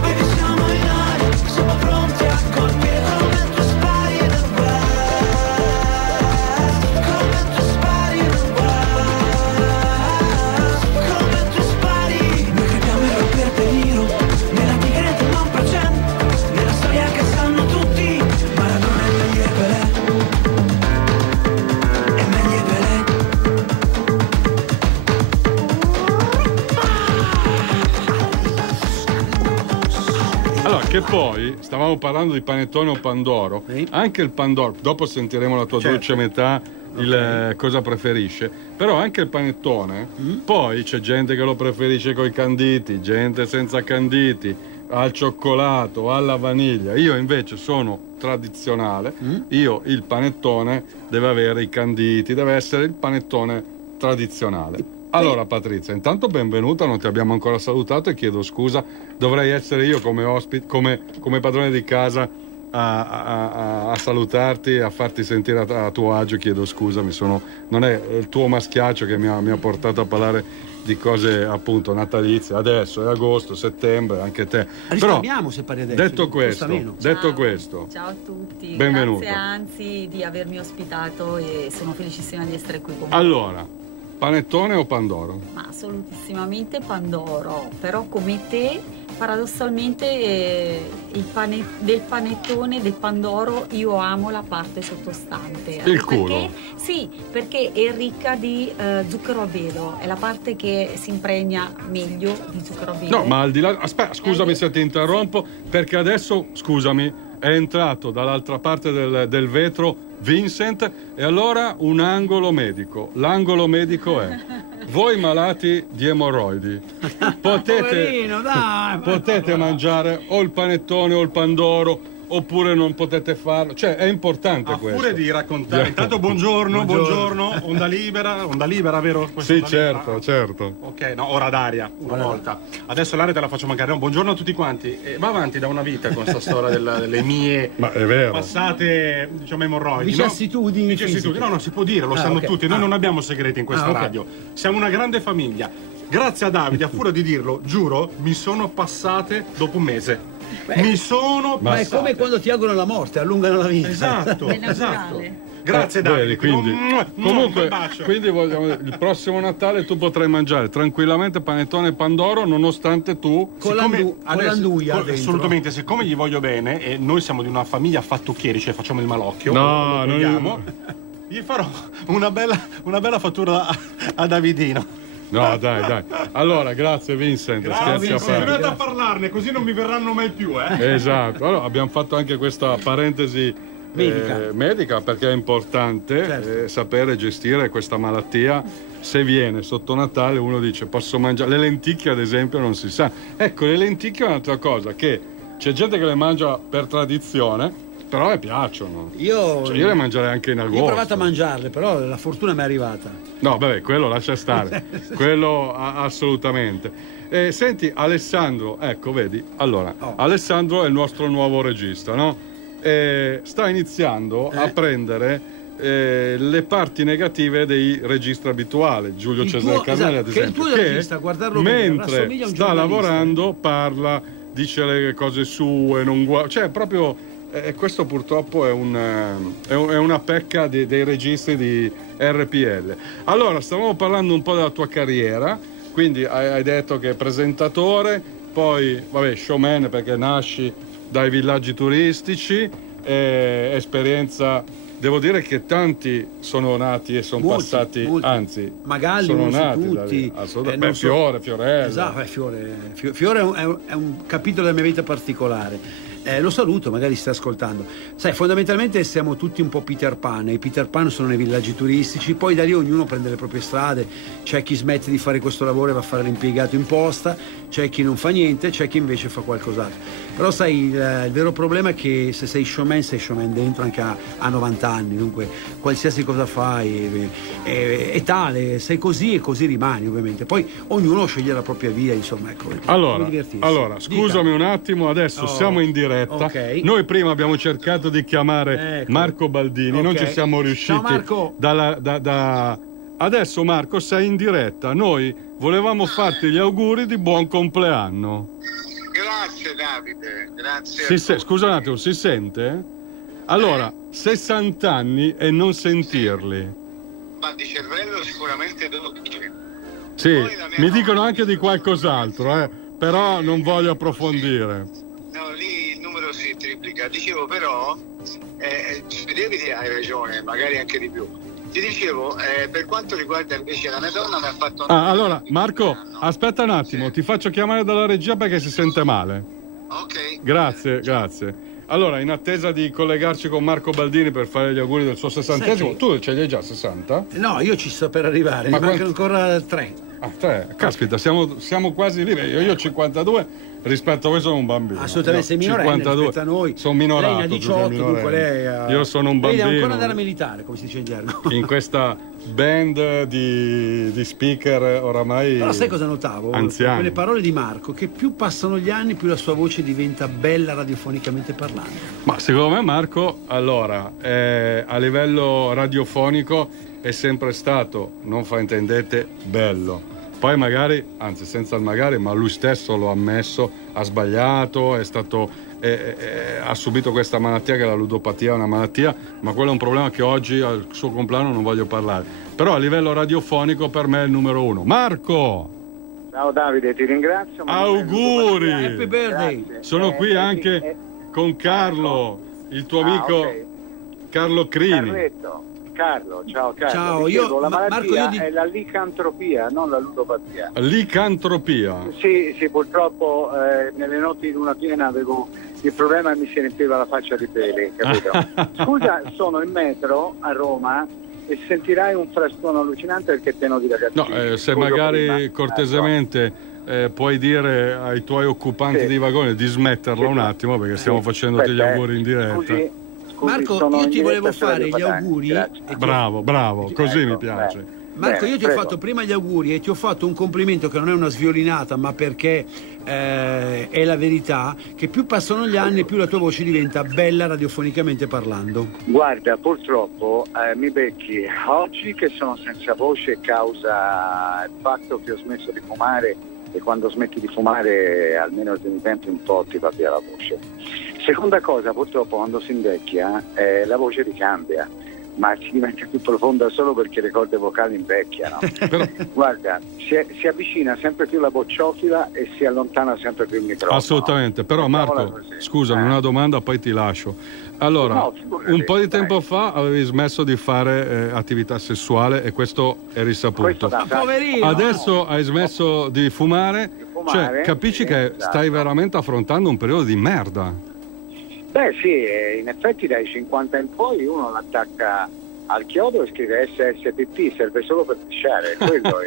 baby siamo in aria, siamo pronti a colpire come tu spari nel west, come tu spari nel west, come tu spari. Noi crediamo in Robert De Niro, nella tigre del non presente, nella storia che sanno tutti, Maradona è meglio e Pelé, è meglio e Pelé. Allora, che poi stavamo parlando di panettone o pandoro, anche il pandoro, dopo sentiremo la tua dolce metà, cosa preferisce, però anche il panettone, poi c'è gente che lo preferisce coi canditi, gente senza canditi, al cioccolato, alla vaniglia. Io invece sono tradizionale, io il panettone deve avere i canditi, deve essere il panettone tradizionale. Allora Patrizia, intanto benvenuta, non ti abbiamo ancora salutato e chiedo scusa, dovrei essere io come ospite, come padrone di casa a salutarti, a farti sentire a tuo agio, chiedo scusa, non è il tuo maschiaccio che mi ha portato a parlare di cose appunto natalizie, adesso è agosto, settembre, anche te. Risparmiamo se parli adesso. Detto questo, ciao a tutti, benvenuto. Grazie anzi di avermi ospitato e sono felicissima di essere qui con voi. Allora, panettone o pandoro? Ma assolutissimamente pandoro, però come te paradossalmente del panettone, del pandoro io amo la parte sottostante. Il culo? Sì, perché è ricca di zucchero a velo, è la parte che si impregna meglio di zucchero a velo. No, ma al di là, aspetta, scusami se ti interrompo, perché adesso, scusami, è entrato dall'altra parte del vetro Vincent e allora un angolo medico. L'angolo medico è: voi malati di emorroidi potete mangiare o il panettone o il pandoro, oppure non potete farlo, cioè è importante questo. Pure di raccontare. Intanto buongiorno, onda libera, vero? Sì, certo. Ok, no, ora d'aria, una volta. Adesso l'aria te la faccio mancare. No, buongiorno a tutti quanti. Va avanti da una vita con questa storia delle mie passate, diciamo, emorroidi. Vicissitudini. No, si può dire, lo sanno tutti. Noi non abbiamo segreti in questa radio. Siamo una grande famiglia. Grazie a Davide, a furia di dirlo, giuro, mi sono passate dopo un mese. Ma è come quando ti augurano la morte, allungano la vita. Esatto. Grazie Davide. Comunque, quindi il prossimo Natale tu potrai mangiare tranquillamente panettone e pandoro, nonostante tu con l'anduia dentro. Assolutamente, siccome gli voglio bene e noi siamo di una famiglia fattucchieri, cioè facciamo il malocchio. No, gli farò una bella fattura a Davidino. No, dai. Allora, grazie Vincent. Continuate a parlarne, così non mi verranno mai più, Esatto. Allora, abbiamo fatto anche questa parentesi medica perché è importante sapere gestire questa malattia. Se viene sotto Natale uno dice posso mangiare le lenticchie, ad esempio, non si sa. Ecco, le lenticchie è un'altra cosa, che c'è gente che le mangia per tradizione, però mi piacciono. Io le mangerei anche in agosto. Io ho provato a mangiarle, però la fortuna mi è arrivata. No, vabbè, quello lascia stare. Quello assolutamente. Senti, Alessandro, ecco, vedi? Allora, Alessandro è il nostro nuovo regista, no? Sta iniziando a prendere le parti negative dei registri abituali. Giulio Cesare Carnelli, ad esempio, che è il tuo regista, guardarlo mentre sta lavorando parla, dice le cose sue, non guarda, cioè proprio... questo purtroppo è una pecca dei registri di RPL. Allora, stavamo parlando un po' della tua carriera, quindi hai detto che presentatore, poi showman perché nasci dai villaggi turistici, esperienza, devo dire che tanti sono nati e sono passati, anzi Magalli sono non nati tutti, Fiorella. Esatto, Fiore è un capitolo della mia vita particolare. Lo saluto, magari sta ascoltando. Sai, fondamentalmente siamo tutti un po' Peter Pan, e i Peter Pan sono nei villaggi turistici, poi da lì ognuno prende le proprie strade, c'è chi smette di fare questo lavoro e va a fare l'impiegato in posta, c'è chi non fa niente, c'è chi invece fa qualcos'altro. Però sai, il vero problema è che se sei showman dentro anche a 90 anni, dunque qualsiasi cosa fai è tale, sei così e così rimani, ovviamente. Poi ognuno sceglie la propria via, insomma, ecco. Allora, scusami un attimo, adesso siamo in diretta. Ok. Noi prima abbiamo cercato di chiamare Marco Baldini, non ci siamo riusciti. Ciao Marco. Adesso Marco sei in diretta, noi volevamo farti gli auguri di buon compleanno. Grazie Davide, grazie. Scusa un attimo, si sente? Allora, 60 anni e non sentirli. Ma di cervello sicuramente 12. Sì, mi dicono anche di qualcos'altro, però non voglio approfondire. No, lì il numero si triplica. Dicevo però, Davide hai ragione, magari anche di più. Ti dicevo, per quanto riguarda invece la mia donna mi ha fatto... Allora, Marco, aspetta un attimo, ti faccio chiamare dalla regia perché si sente male. Ok. Grazie. Allora, in attesa di collegarci con Marco Baldini per fare gli auguri del suo 60esimo, tu ce li hai già 60? No, io ci sto per arrivare, Ma mi mancano ancora 3. 3? Caspita, siamo quasi lì. Io ho 52, rispetto a voi sono un bambino. Assolutamente, sei minorenne 52, rispetto a noi. Sono minorato. Lei ne ha 18, dunque lei io sono un bambino. Lei deve ancora andare a militare, come si dice in gergo. In questa band di speaker oramai Però sai cosa notavo? Anziani. Quelle parole di Marco, che più passano gli anni più la sua voce diventa bella radiofonicamente parlando. Ma secondo me Marco, allora, a livello radiofonico è sempre stato, non fraintendete, bello. Poi magari, anzi senza il magari, ma lui stesso lo ha ammesso, ha sbagliato, ha subito questa malattia che è la ludopatia, è una malattia, ma quello è un problema che oggi al suo compleanno non voglio parlare. Però a livello radiofonico per me è il numero 1. Marco! Ciao Davide, ti ringrazio. Auguri! Happy birthday! Sono qui anche con Carlo, il tuo amico Carlo Crini. Carlo, ciao Carlo. Ciao, la malattia Marco, è la licantropia, non la ludopatia. Licantropia? Sì, purtroppo nelle notti di luna piena avevo il problema e mi si riempiva la faccia di peli, capito? Scusa, sono in metro a Roma e sentirai un frastuono allucinante perché è pieno di ragazzini. No, se magari cortesemente puoi dire ai tuoi occupanti di vagone di smetterla un attimo perché stiamo facendoti gli auguri in diretta. Marco, io ti volevo fare gli auguri. Bravo, così mi piace. Marco, io ti ho fatto prima gli auguri e ti ho fatto un complimento che non è una sviolinata, ma perché è la verità, che più passano gli anni più la tua voce diventa bella radiofonicamente parlando. Guarda, purtroppo mi becchi oggi che sono senza voce causa il fatto che ho smesso di fumare, e quando smetti di fumare almeno di tempo un po' ti va via la voce. Seconda cosa, purtroppo quando si invecchia la voce ricambia, ma si diventa più profonda solo perché le corde vocali invecchiano. Guarda, si avvicina sempre più la bocciofila e si allontana sempre più il microfono. Assolutamente, però Marco, scusami, una domanda poi ti lascio. Allora, un po' di tempo fa avevi smesso di fare attività sessuale e questo è risaputo. Poverino! Adesso hai smesso di fumare, cioè capisci che stai veramente affrontando un periodo di merda. Beh sì, in effetti dai 50 in poi uno l'attacca al chiodo e scrive SSPP, serve solo per pisciare, quello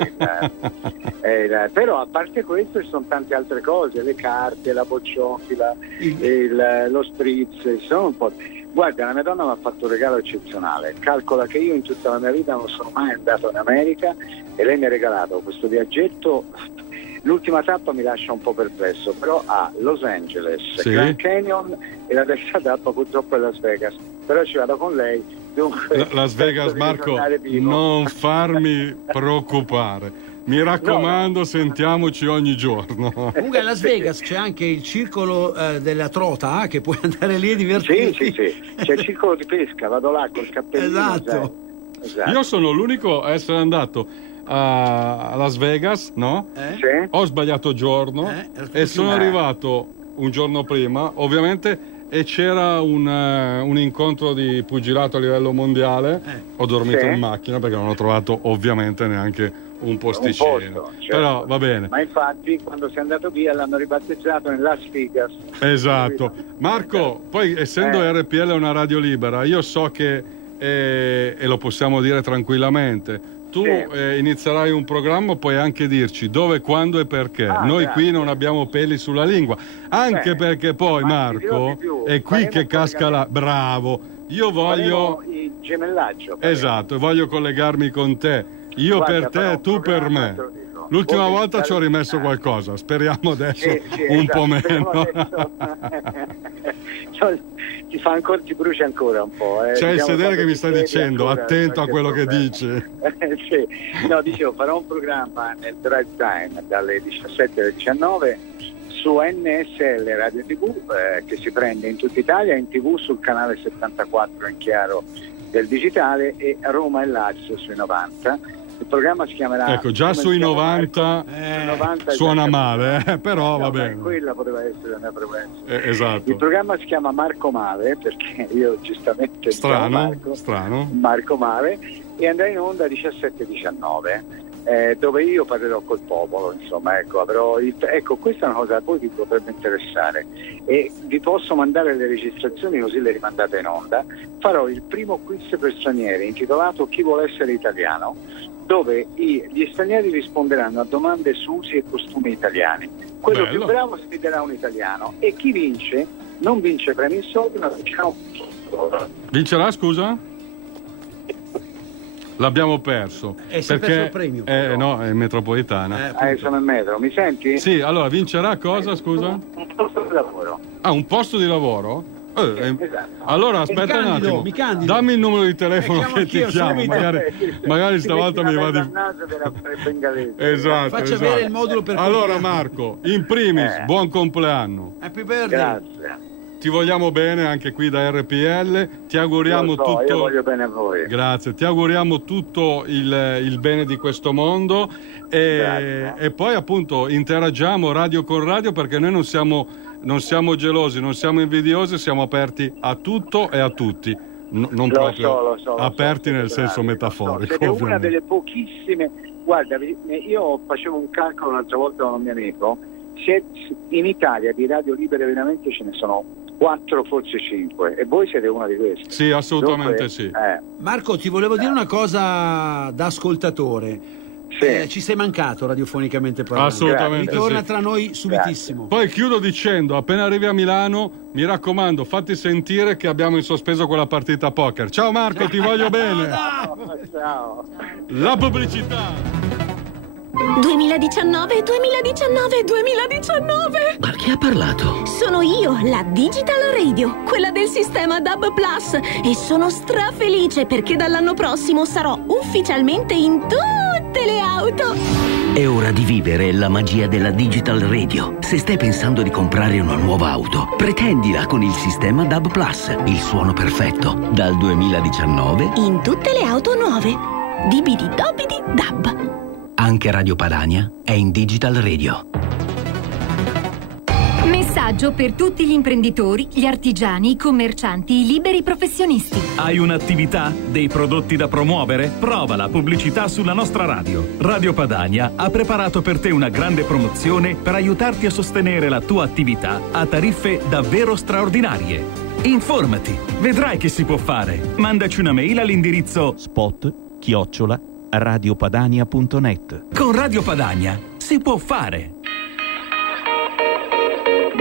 però a parte questo ci sono tante altre cose, le carte, la bocciofila, lo spritz, sono un po'... Guarda, la mia donna mi ha fatto un regalo eccezionale, calcola che io in tutta la mia vita non sono mai andato in America e lei mi ha regalato questo viaggetto. L'ultima tappa mi lascia un po' perplesso, però a Los Angeles, Grand Canyon, e la terza tappa purtroppo è Las Vegas, però ci vado con lei. Dunque, Las Vegas, Marco, non farmi preoccupare, mi raccomando, sentiamoci ogni giorno. Comunque a Las Vegas c'è anche il circolo della trota, che puoi andare lì e divertirti. Sì, c'è il circolo di pesca, vado là col cappellino. Esatto. Io sono l'unico a essere andato a Las Vegas, no? Ho sbagliato giorno e sono arrivato un giorno prima, ovviamente e c'era un incontro di pugilato a livello mondiale. Ho dormito in macchina perché non ho trovato ovviamente neanche un posticino. Certo. Però va bene. Ma infatti quando sei andato via l'hanno ribattezzato in Las Vegas. Esatto. Marco, poi essendo RPL una radio libera, io so che, e lo possiamo dire tranquillamente, tu inizierai un programma, puoi anche dirci dove, quando e perché. Noi qui non abbiamo peli sulla lingua, anche perché poi Marco è qui che casca la... Bravo, io voglio il gemellaggio. Esatto, voglio collegarmi con te, io per te, tu per me. L'ultima volta ci ho rimesso qualcosa, speriamo adesso un po' meno. Ti brucia ancora un po'. C'è il sedere che mi sta dicendo, attento a quello che dici. No, dicevo, farò un programma nel drive time dalle 17 alle 19 su NSL Radio TV, che si prende in tutta Italia, in TV sul canale 74 in chiaro del digitale, e Roma e Lazio sui 90. Il programma si chiamerà... Ecco, già sui 90 suona male, però va bene. Quella poteva essere la mia premessa. Esatto. Il programma si chiama Marco Male, perché io giustamente strano. Marco Male, e andrà in onda 17-19, dove io parlerò col popolo, insomma, ecco, questa è una cosa a voi vi potrebbe interessare, e vi posso mandare le registrazioni così le rimandate in onda. Farò il primo quiz per stranieri intitolato Chi vuole essere italiano, dove gli stranieri risponderanno a domande su usi e costumi italiani. Quello più bravo sfiderà un italiano, e chi vince non vince premi in soldi, ma vincerà, scusa? L'abbiamo perso. perché il premio. No, è metropolitana. Sono in metro, mi senti? Sì, allora vincerà cosa, scusa? Un posto di lavoro. Un posto di lavoro? Esatto. Allora aspetta un attimo, dammi il numero di telefono che ti chiamo, magari stavolta mi va di... Esatto, faccia avere il modulo per allora Marco, in primis buon compleanno, happy birthday. Grazie, ti vogliamo bene anche qui da RPL, ti auguriamo tutto. Io voglio bene a voi. Grazie, ti auguriamo tutto il bene di questo mondo, e poi appunto interagiamo radio con radio, perché noi non siamo gelosi, non siamo invidiosi, siamo aperti a tutto e a tutti, non proprio aperti nel senso metaforico. Siete una delle pochissime, guarda, io facevo un calcolo l'altra volta con un mio amico, in Italia di radio libere veramente ce ne sono 4, forse 5, e voi siete una di queste. Sì, assolutamente. Sì. Marco, ti volevo dire una cosa da ascoltatore. Ci sei mancato radiofonicamente parlando. Assolutamente. Ritorna tra noi subitissimo. Poi chiudo dicendo, appena arrivi a Milano, mi raccomando, fatti sentire che abbiamo in sospeso quella partita poker. Ciao Marco, ti voglio bene. Ciao. La pubblicità. 2019, 2019, 2019! Ma chi ha parlato? Sono io, la Digital Radio, quella del sistema DAB+, e sono strafelice perché dall'anno prossimo sarò ufficialmente in tutte le auto! È ora di vivere la magia della Digital Radio. Se stai pensando di comprare una nuova auto, pretendila con il sistema DAB+, il suono perfetto. Dal 2019 in tutte le auto nuove. Dibidi dobidi DAB. Anche Radio Padania è in Digital Radio. Messaggio per tutti gli imprenditori, gli artigiani, i commercianti, i liberi professionisti. Hai un'attività? Dei prodotti da promuovere? Prova la pubblicità sulla nostra radio. Radio Padania ha preparato per te una grande promozione per aiutarti a sostenere la tua attività a tariffe davvero straordinarie. Informati, vedrai che si può fare. Mandaci una mail all'indirizzo spot@radiopadania.net. Con Radio Padania si può fare.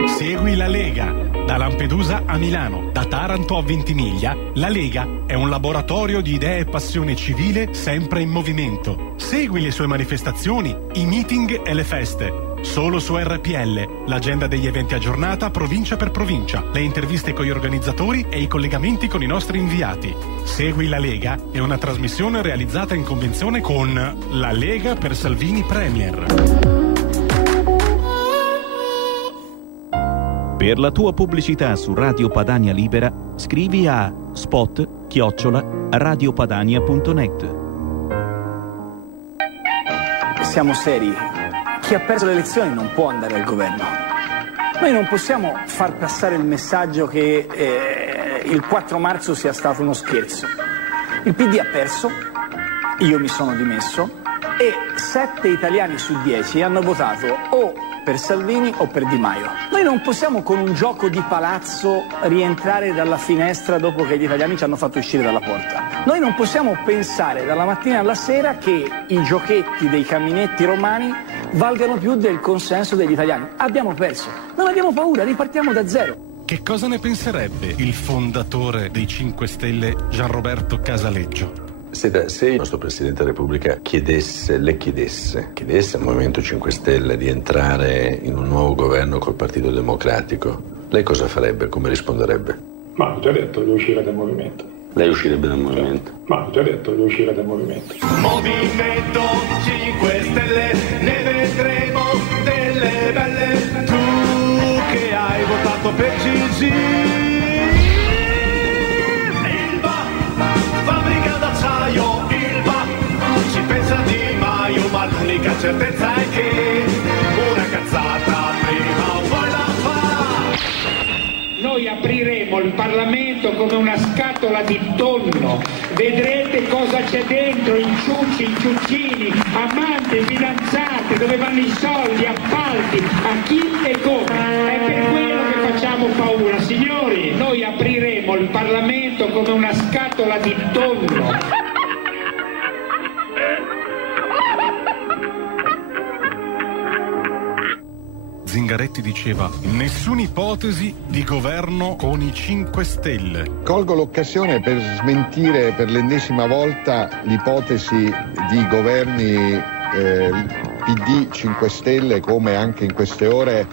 Segui la Lega. Da Lampedusa a Milano, da Taranto a Ventimiglia, la Lega è un laboratorio di idee e passione civile sempre in movimento. Segui le sue manifestazioni, i meeting e le feste. Solo su RPL, l'agenda degli eventi aggiornata provincia per provincia, le interviste con gli organizzatori e i collegamenti con i nostri inviati. Segui la Lega è una trasmissione realizzata in convenzione con la Lega per Salvini Premier. Per la tua pubblicità su Radio Padania Libera, scrivi a spot@radiopadania.net. Siamo seri. Chi ha perso le elezioni non può andare al governo. Noi non possiamo far passare il messaggio che il 4 marzo sia stato uno scherzo. Il PD ha perso, io mi sono dimesso e 7 italiani su 10 hanno votato o per Salvini o per Di Maio. Noi non possiamo con un gioco di palazzo rientrare dalla finestra dopo che gli italiani ci hanno fatto uscire dalla porta. Noi non possiamo pensare dalla mattina alla sera che i giochetti dei caminetti romani valgano più del consenso degli italiani. Abbiamo perso, non abbiamo paura, ripartiamo da zero. Che cosa ne penserebbe il fondatore dei 5 Stelle Gianroberto Casaleggio? Se il nostro Presidente della Repubblica le chiedesse al Movimento 5 Stelle di entrare in un nuovo governo col Partito Democratico, lei cosa farebbe? Come risponderebbe? Ma ho già detto di uscire dal movimento. Lei uscirebbe dal movimento? Ma ho già detto di uscire dal movimento. Movimento 5 Stelle, ne vedremo delle belle. Tu che hai votato per Gigi. L'unica certezza è che una cazzata prima o poi la fa. Noi apriremo il Parlamento come una scatola di tonno, vedrete cosa c'è dentro, inciucci, inciuccini, amanti, fidanzate, dove vanno i soldi, appalti, a chi e come. È per quello che facciamo paura, signori. Noi apriremo il Parlamento come una scatola di tonno. Zingaretti diceva: nessuna ipotesi di governo con i 5 Stelle. Colgo l'occasione per smentire per l'ennesima volta l'ipotesi di governi PD 5 Stelle, come anche in queste ore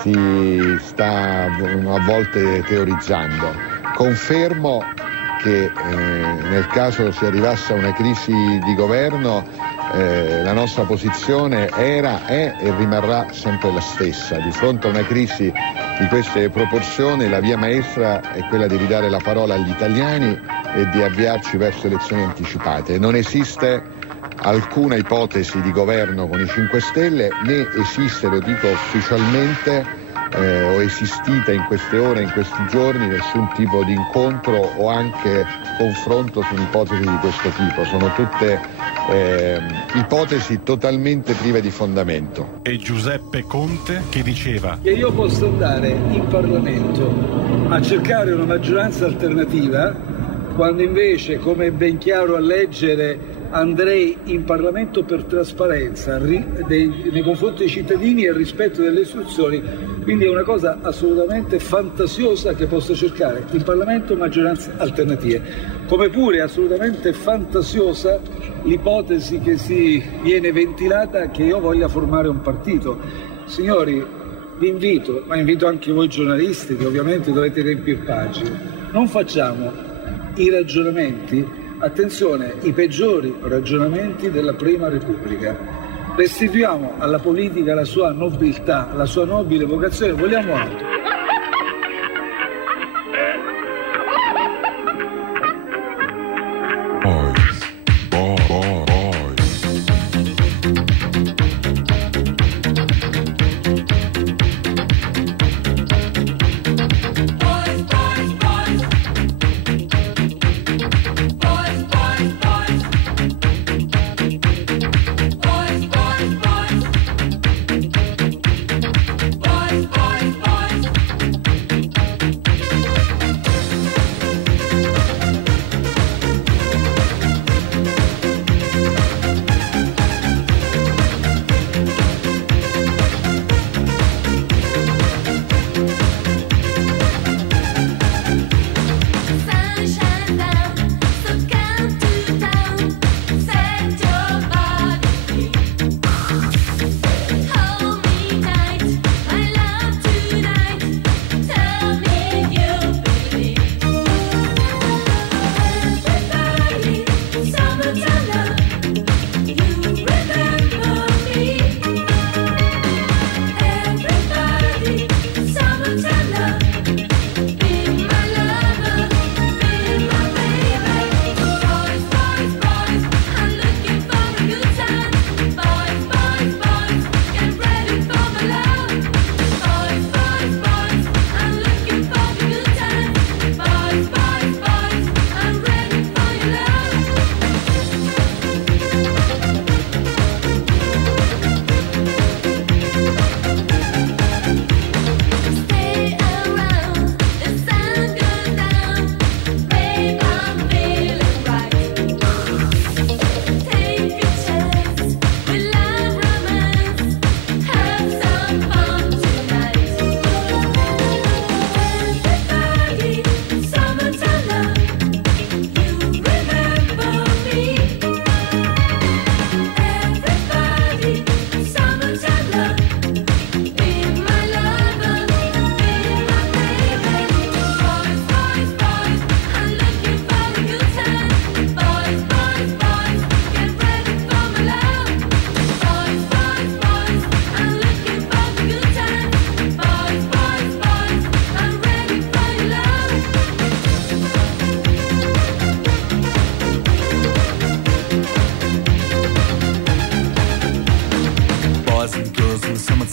si sta a volte teorizzando. Confermo che nel caso si arrivasse a una crisi di governo la nostra posizione era, è e rimarrà sempre la stessa. Di fronte a una crisi di queste proporzioni la via maestra è quella di ridare la parola agli italiani e di avviarci verso elezioni anticipate. Non esiste alcuna ipotesi di governo con i 5 Stelle, né esiste, lo dico ufficialmente, o esistita in queste ore, in questi giorni, nessun tipo di incontro o anche confronto su un'ipotesi di questo tipo. Sono tutte ipotesi totalmente prive di fondamento. E Giuseppe Conte che diceva che io posso andare in Parlamento a cercare una maggioranza alternativa, quando invece, come è ben chiaro a leggere, andrei in Parlamento per trasparenza nei confronti dei cittadini e rispetto delle istituzioni. Quindi è una cosa assolutamente fantasiosa che posso cercare in Parlamento maggioranze alternative, come pure è assolutamente fantasiosa l'ipotesi che si viene ventilata che io voglia formare un partito. Signori, vi invito, ma invito anche voi giornalisti che ovviamente dovete riempire pagine, non facciamo i ragionamenti, attenzione, i peggiori ragionamenti della Prima Repubblica. Restituiamo alla politica la sua nobiltà, la sua nobile vocazione. Vogliamo altro. Boys,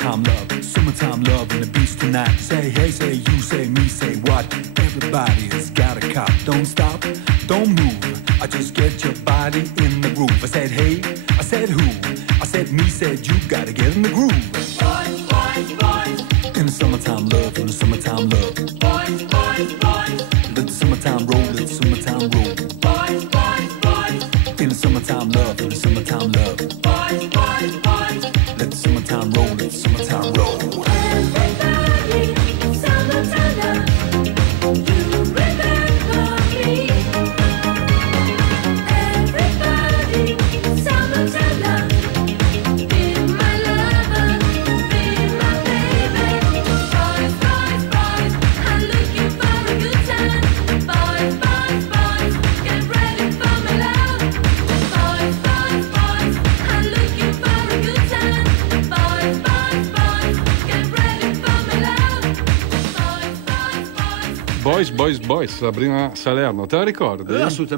summertime love and the beach tonight. Say hey, say you, say me, say what? Everybody's got a cop. Don't stop, don't move. I just get your body in the groove. I said hey, I said who? I said me, said you. Gotta get in the groove. Boys, boys, boys. In the summertime love, in the summertime love. Boys, boys, boys. Let the summertime roll, let the summertime roll. Boys, boys, boys. In the summertime love, in the summertime love. Boys, boys, boys. Let the summertime roll, let the summertime roll. Everybody, summertime love. You remember me. Everybody, summertime love. Be my lover, be my baby. Boys, boys, boys, I'm looking for a good time. Boys, boys, boys, get ready for my love. Boys, boys, boys, I'm looking for a good time. Boys, boys, boys, get ready for my love. Boys, boys, boys. Boys, Sabrina Salerno, te la ricordi? Assolutamente.